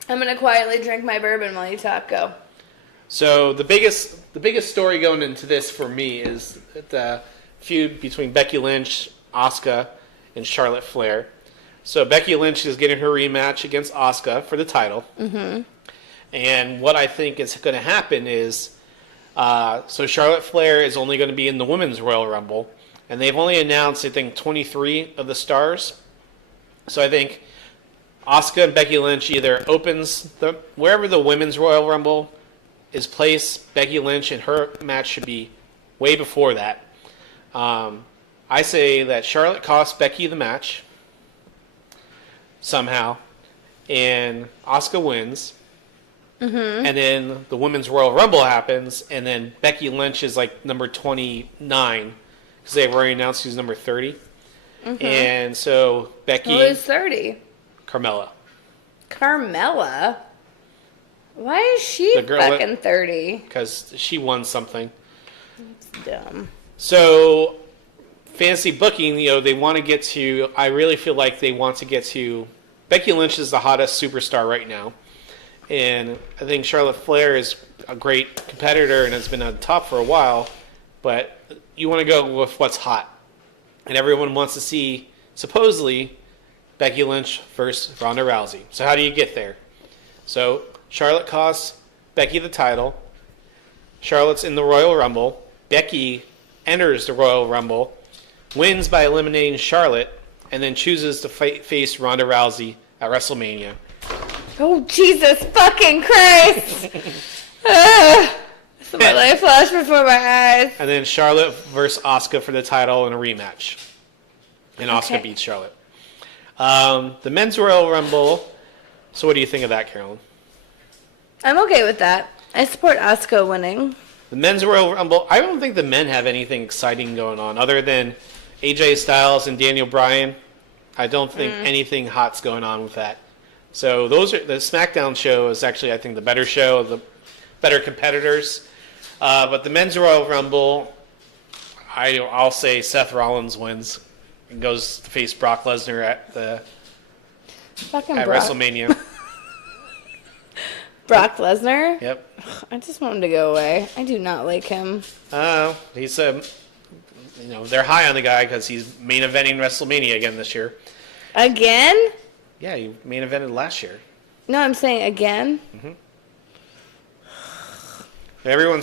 going to quietly drink my bourbon while you talk. Go. So the biggest story going into this for me is the feud between Becky Lynch, Asuka, and Charlotte Flair. So Becky Lynch is getting her rematch against Asuka for the title. And what I think is going to happen is... so Charlotte Flair is only going to be in the Women's Royal Rumble, and they've only announced, I think, 23 of the stars. So I think Asuka and Becky Lynch either opens wherever the Women's Royal Rumble is placed. Becky Lynch and her match should be way before that. I say that Charlotte costs Becky the match somehow, and Asuka wins. And then the Women's Royal Rumble happens, and then Becky Lynch is like number 29 because they've already announced who's number 30. And so Becky... Who is 30? Carmella. Carmella? Why is she fucking 30? Because she won something. That's dumb. So, fantasy booking, they want to get to... I really feel like they want to get to... Becky Lynch is the hottest superstar right now. And I think Charlotte Flair is a great competitor and has been on top for a while. But you want to go with what's hot. And everyone wants to see, supposedly, Becky Lynch versus Ronda Rousey. So how do you get there? So Charlotte costs Becky the title. Charlotte's in the Royal Rumble. Becky enters the Royal Rumble, wins by eliminating Charlotte, and then chooses to face Ronda Rousey at WrestleMania. Oh, Jesus fucking Christ! My life flashed before my eyes. And then Charlotte versus Asuka for the title in a rematch. And Asuka beats Charlotte. The Men's Royal Rumble. So what do you think of that, Carolyn? I'm okay with that. I support Asuka winning. The Men's Royal Rumble. I don't think the men have anything exciting going on other than AJ Styles and Daniel Bryan. I don't think anything hot's going on with that. So the SmackDown show is actually, I think, the better show, the better competitors. But the Men's Royal Rumble, I'll say Seth Rollins wins and goes to face Brock Lesnar at WrestleMania. Brock Lesnar? Yep. I just want him to go away. I do not like him. He's they're high on the guy because he's main eventing WrestleMania again this year. Again? Yeah, he main evented last year. No, I'm saying again. Everyone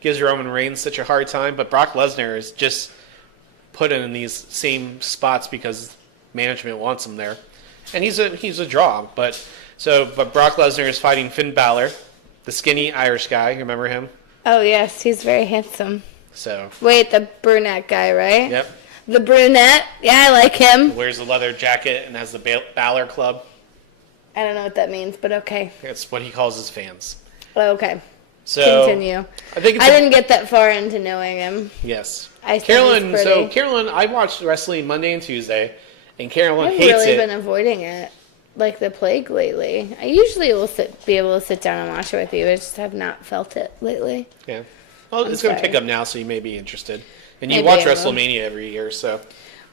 gives Roman Reigns such a hard time, but Brock Lesnar is just put in these same spots because management wants him there, and he's a draw. But Brock Lesnar is fighting Finn Balor The skinny Irish guy. You remember him? Oh, yes. He's very handsome. So. Wait, the brunette guy, right? Yep. The brunette? Yeah, I like him. Wears a leather jacket and has the Balor Club. I don't know what that means, but okay. That's what he calls his fans. Okay. So, continue. I didn't get that far into knowing him. Yes. Carolyn, I watched wrestling Monday and Tuesday, and Carolyn hates it. I've really been avoiding it like the plague lately. I usually will be able to sit down and watch it with you. I just have not felt it lately. Yeah. Well, it's going to pick up now, so you may be interested. And you Maybe watch Wrestlemania every year, so.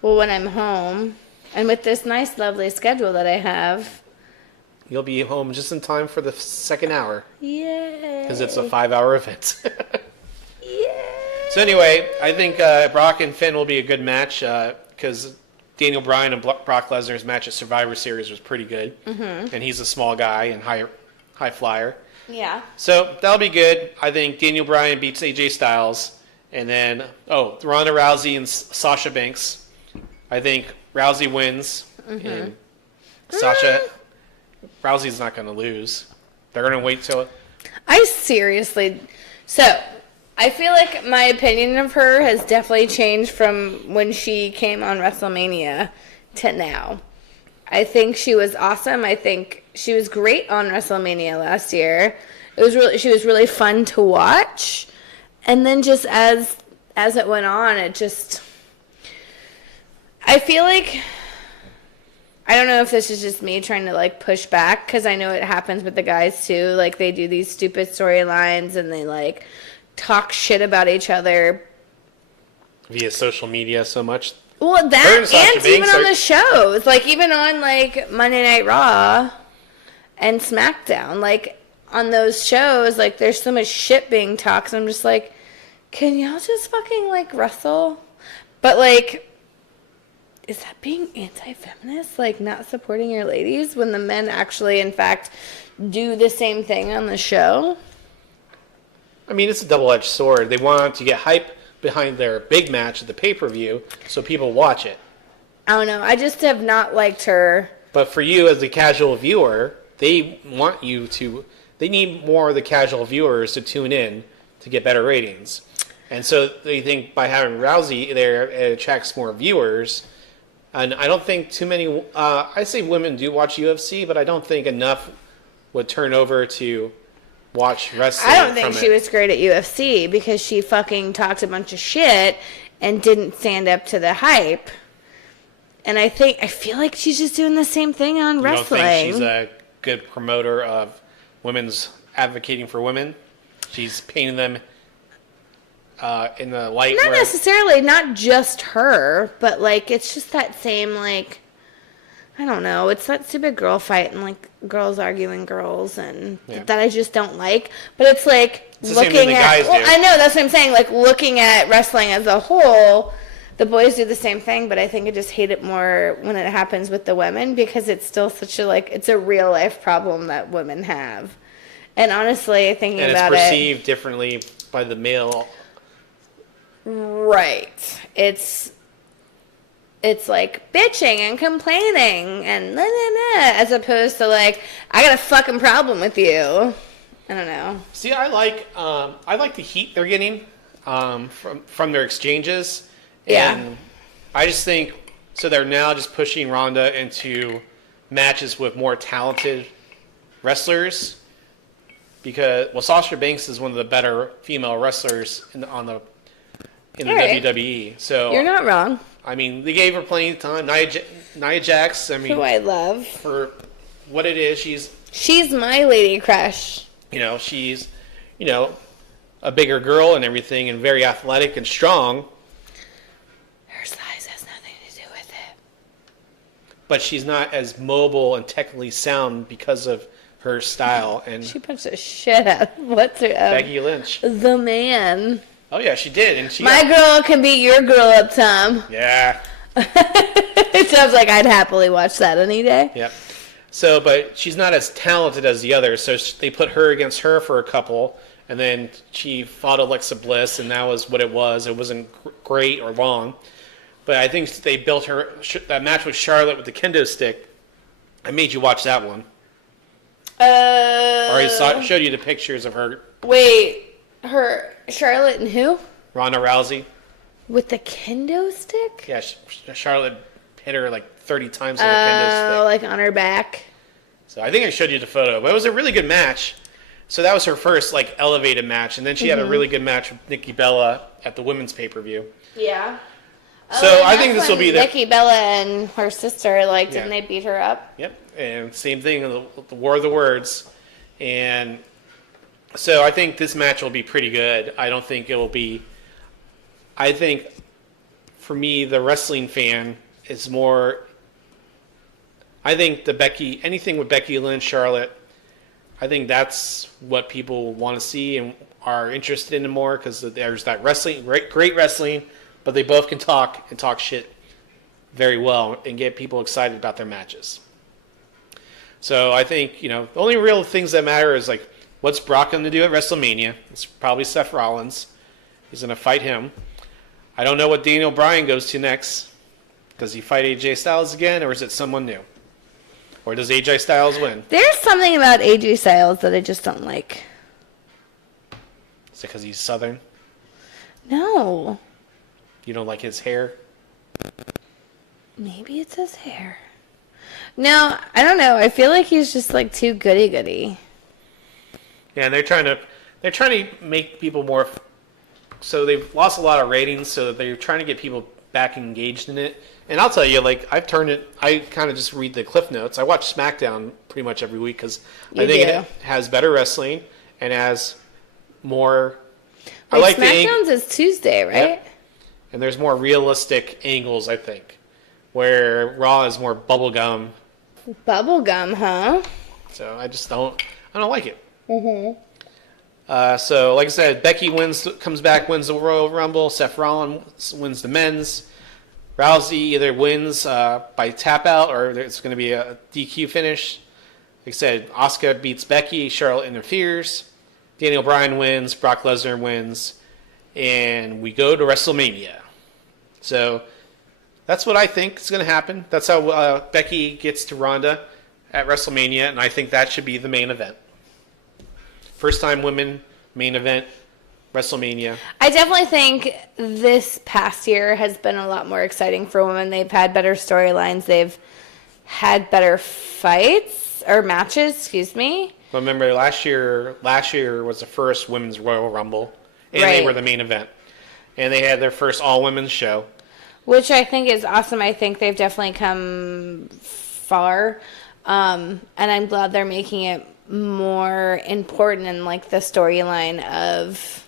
Well, when I'm home, and with this nice, lovely schedule that I have. You'll be home just in time for the second hour. Yay. Because it's a 5-hour event. Yay. So anyway, I think Brock and Finn will be a good match because Daniel Bryan and Brock Lesnar's match at Survivor Series was pretty good. Mm-hmm. And he's a small guy and high flyer. Yeah. So that'll be good. I think Daniel Bryan beats AJ Styles. And then, Ronda Rousey and Sasha Banks. I think Rousey wins. Mm-hmm. And Rousey's not going to lose. They're going to wait till... So, I feel like my opinion of her has definitely changed from when she came on WrestleMania to now. I think she was awesome. I think she was great on WrestleMania last year. She was really fun to watch. And then just as it went on, I feel like, I don't know if this is just me trying to like push back, because I know it happens with the guys too. Like they do these stupid storylines and they like talk shit about each other via social media so much. Well, that and even on the shows, like even on like Monday Night Raw and SmackDown, like on those shows, like there's so much shit being talked. So I'm just like, can y'all just fucking like wrestle? But like, is that being anti-feminist? Like not supporting your ladies when the men actually, in fact, do the same thing on the show? I mean, it's a double-edged sword. They want to get hype behind their big match at the pay-per-view so people watch it. I don't know. I just have not liked her. But for you as a casual viewer, they need more of the casual viewers to tune in to get better ratings. And so they think by having Rousey there, it attracts more viewers. And I don't think too many, I say women do watch UFC, but I don't think enough would turn over to watch wrestling. I don't think she was great at UFC because she fucking talked a bunch of shit and didn't stand up to the hype. And I feel like she's just doing the same thing on wrestling. You don't think she's a good promoter of women's advocating for women? She's painting them in the light. Not necessarily, not just her, but like it's just that same like, I don't know, it's that stupid girl fight and like girls arguing girls and that I just don't like. But it's like it's looking at, I know, that's what I'm saying, like looking at wrestling as a whole, the boys do the same thing, but I think I just hate it more when it happens with the women because it's still such a like, it's a real life problem that women have. And honestly, thinking about it. And it's perceived differently by the male. Right. It's like bitching and complaining and as opposed to like, I got a fucking problem with you. I don't know. See, I like the heat they're getting from their exchanges. Yeah. And I just think so they're now just pushing Ronda into matches with more talented wrestlers because Sasha Banks is one of the better female wrestlers in the WWE. So you're not wrong. I mean, they gave her plenty of time. Nia Jax, I mean, who I love for what it is. She's my lady crush. She's a bigger girl and everything, and very athletic and strong. Her size has nothing to do with it. But she's not as mobile and technically sound because of her style. And she punched the shit out of Becky Lynch, the man. Oh yeah, she did, and my girl can beat your girl up, Tom. Yeah. It sounds like I'd happily watch that any day. Yep. So, but she's not as talented as the others, so they put her against her for a couple, and then she fought Alexa Bliss, and that was what it was. It wasn't great or long, but I think they built her that match with Charlotte with the kendo stick. I made you watch that one. Showed you the pictures of her. Wait, Charlotte and who? Ronda Rousey. With the kendo stick? Yeah, Charlotte hit her like 30 times with a kendo stick. Oh, like on her back. So I think I showed you the photo, but it was a really good match. So that was her first like elevated match, and then she had a really good match with Nikki Bella at the women's pay-per-view. Yeah. So I think this will be Nikki Bella and her sister, didn't they beat her up? Yep, and same thing, the War of the Words. And so I think this match will be pretty good. I don't think it will be... I think, for me, the wrestling fan is more... I think anything with Becky Lynch, Charlotte, I think that's what people want to see and are interested in more, because there's that wrestling, great wrestling, but they both can talk and talk shit very well and get people excited about their matches. So I think, the only real things that matter is like, what's Brock going to do at WrestleMania? It's probably Seth Rollins. He's going to fight him. I don't know what Daniel Bryan goes to next. Does he fight AJ Styles again, or is it someone new? Or does AJ Styles win? There's something about AJ Styles that I just don't like. Is it because he's Southern? No. You don't like his hair? Maybe it's his hair. No, I don't know. I feel like he's just like too goody-goody. Yeah, and they're trying to make people more... So they've lost a lot of ratings, so that they're trying to get people back engaged in it. And I'll tell you, I kind of just read the Cliff Notes. I watch SmackDown pretty much every week because I think it has better wrestling and has more... I like SmackDown's is Tuesday, right? Yep. And there's more realistic angles, I think, where Raw is more bubblegum. Bubblegum, huh? So I don't like it. Mm-hmm. So, like I said, Becky comes back, wins the Royal Rumble. Seth Rollins wins the men's. Rousey either wins by tap out or it's going to be a DQ finish. Like I said, Asuka beats Becky. Charlotte interferes. Daniel Bryan wins. Brock Lesnar wins. And we go to WrestleMania. So that's what I think is going to happen. That's how Becky gets to Ronda at WrestleMania, and I think that should be the main event. First time women main event, WrestleMania. I definitely think this past year has been a lot more exciting for women. They've had better storylines. They've had better fights or matches, excuse me. Remember, last year was the first women's Royal Rumble, and they were the main event. And they had their first all-women's show. Which I think is awesome. I think they've definitely come far. And I'm glad they're making it more important in, like, the storyline of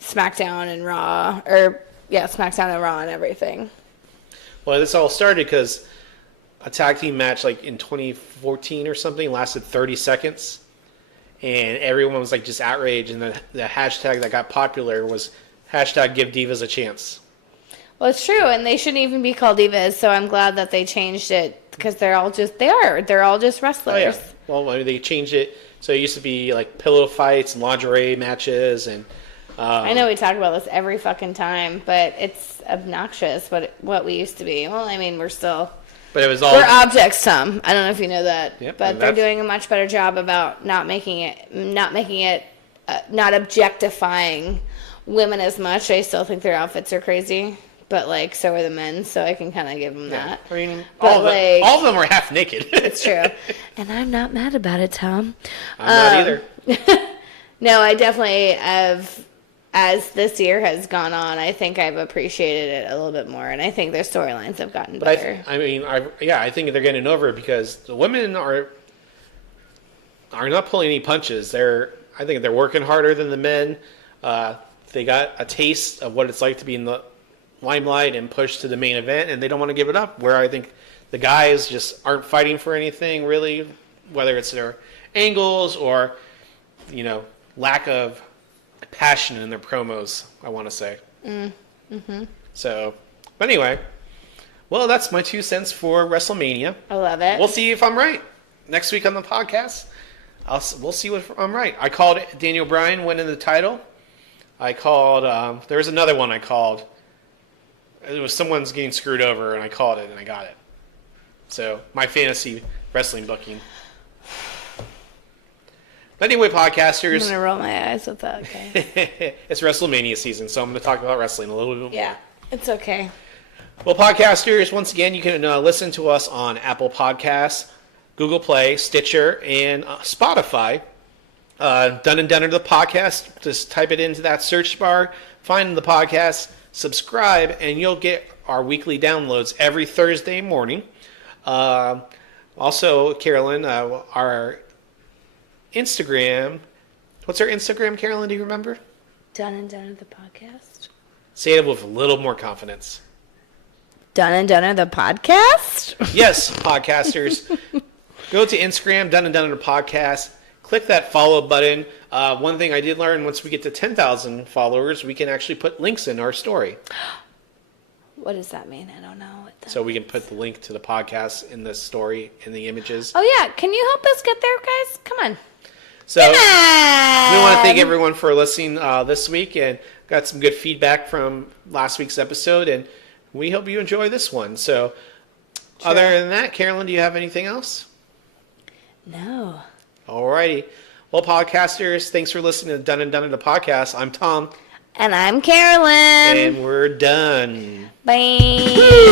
SmackDown and Raw. SmackDown and Raw and everything. Well, this all started because a tag team match, like, in 2014 or something, lasted 30 seconds. And everyone was, like, just outraged. And the hashtag that got popular was hashtag Give Divas a Chance. Well, it's true, and they shouldn't even be called divas, so I'm glad that they changed it, because they're all just wrestlers. Oh, yeah. Well, I mean, they changed it, so it used to be, like, pillow fights and lingerie matches, and... I know we talk about this every fucking time, but it's obnoxious what we used to be. Well, I mean, we're still... But it was all... We're objects, Tom. I don't know if you know that. Yep, but they're doing a much better job about not objectifying women as much. I still think their outfits are crazy. But, like, so are the men, so I can kind of give them that. I mean, but all of them are half naked. It's true. And I'm not mad about it, Tom. I'm not either. No, I definitely have, as this year has gone on, I think I've appreciated it a little bit more. And I think their storylines have gotten better. I think they're getting over it because the women are not pulling any punches. I think they're working harder than the men. They got a taste of what it's like to be in the limelight and pushed to the main event, and they don't want to give it up. Where I think the guys just aren't fighting for anything really, whether it's their angles or, lack of passion in their promos, I want to say. Mm-hmm. So, but anyway, well, that's my 2 cents for WrestleMania. I love it. We'll see if I'm right next week on the podcast. We'll see if I'm right. I called Daniel Bryan winning the title. I called. There was another one I called. It was someone's getting screwed over, and I called it, and I got it. So, my fantasy wrestling booking. Anyway, I'm podcasters, gonna roll my eyes with that. Okay. it's WrestleMania season, so I'm going to talk about wrestling a little bit more. Yeah, it's okay. Well, podcasters, once again, you can listen to us on Apple Podcasts, Google Play, Stitcher, and Spotify. Done and Done the podcast. Just type it into that search bar, find the podcast, subscribe, and you'll get our weekly downloads every Thursday morning. Also, Carolyn, our Instagram. What's our Instagram, Carolyn? Do you remember? Done and Done the podcast. Say it with a little more confidence. Done and Done the podcast? Yes, podcasters. Go to Instagram, Done and Done the podcast. Click that follow button. One thing I did learn, once we get to 10,000 followers, we can actually put links in our story. What does that mean? I don't know. What that So we can put the link to the podcast in the story, in the images. Oh, yeah. Can you help us get there, guys? Come on. So we want to thank everyone for listening this week, and got some good feedback from last week's episode, and we hope you enjoy this one. So other than that, Carolyn, do you have anything else? No. Alrighty. Well, podcasters, thanks for listening to Done and Done the podcast. I'm Tom. And I'm Carolyn. And we're done. Bye.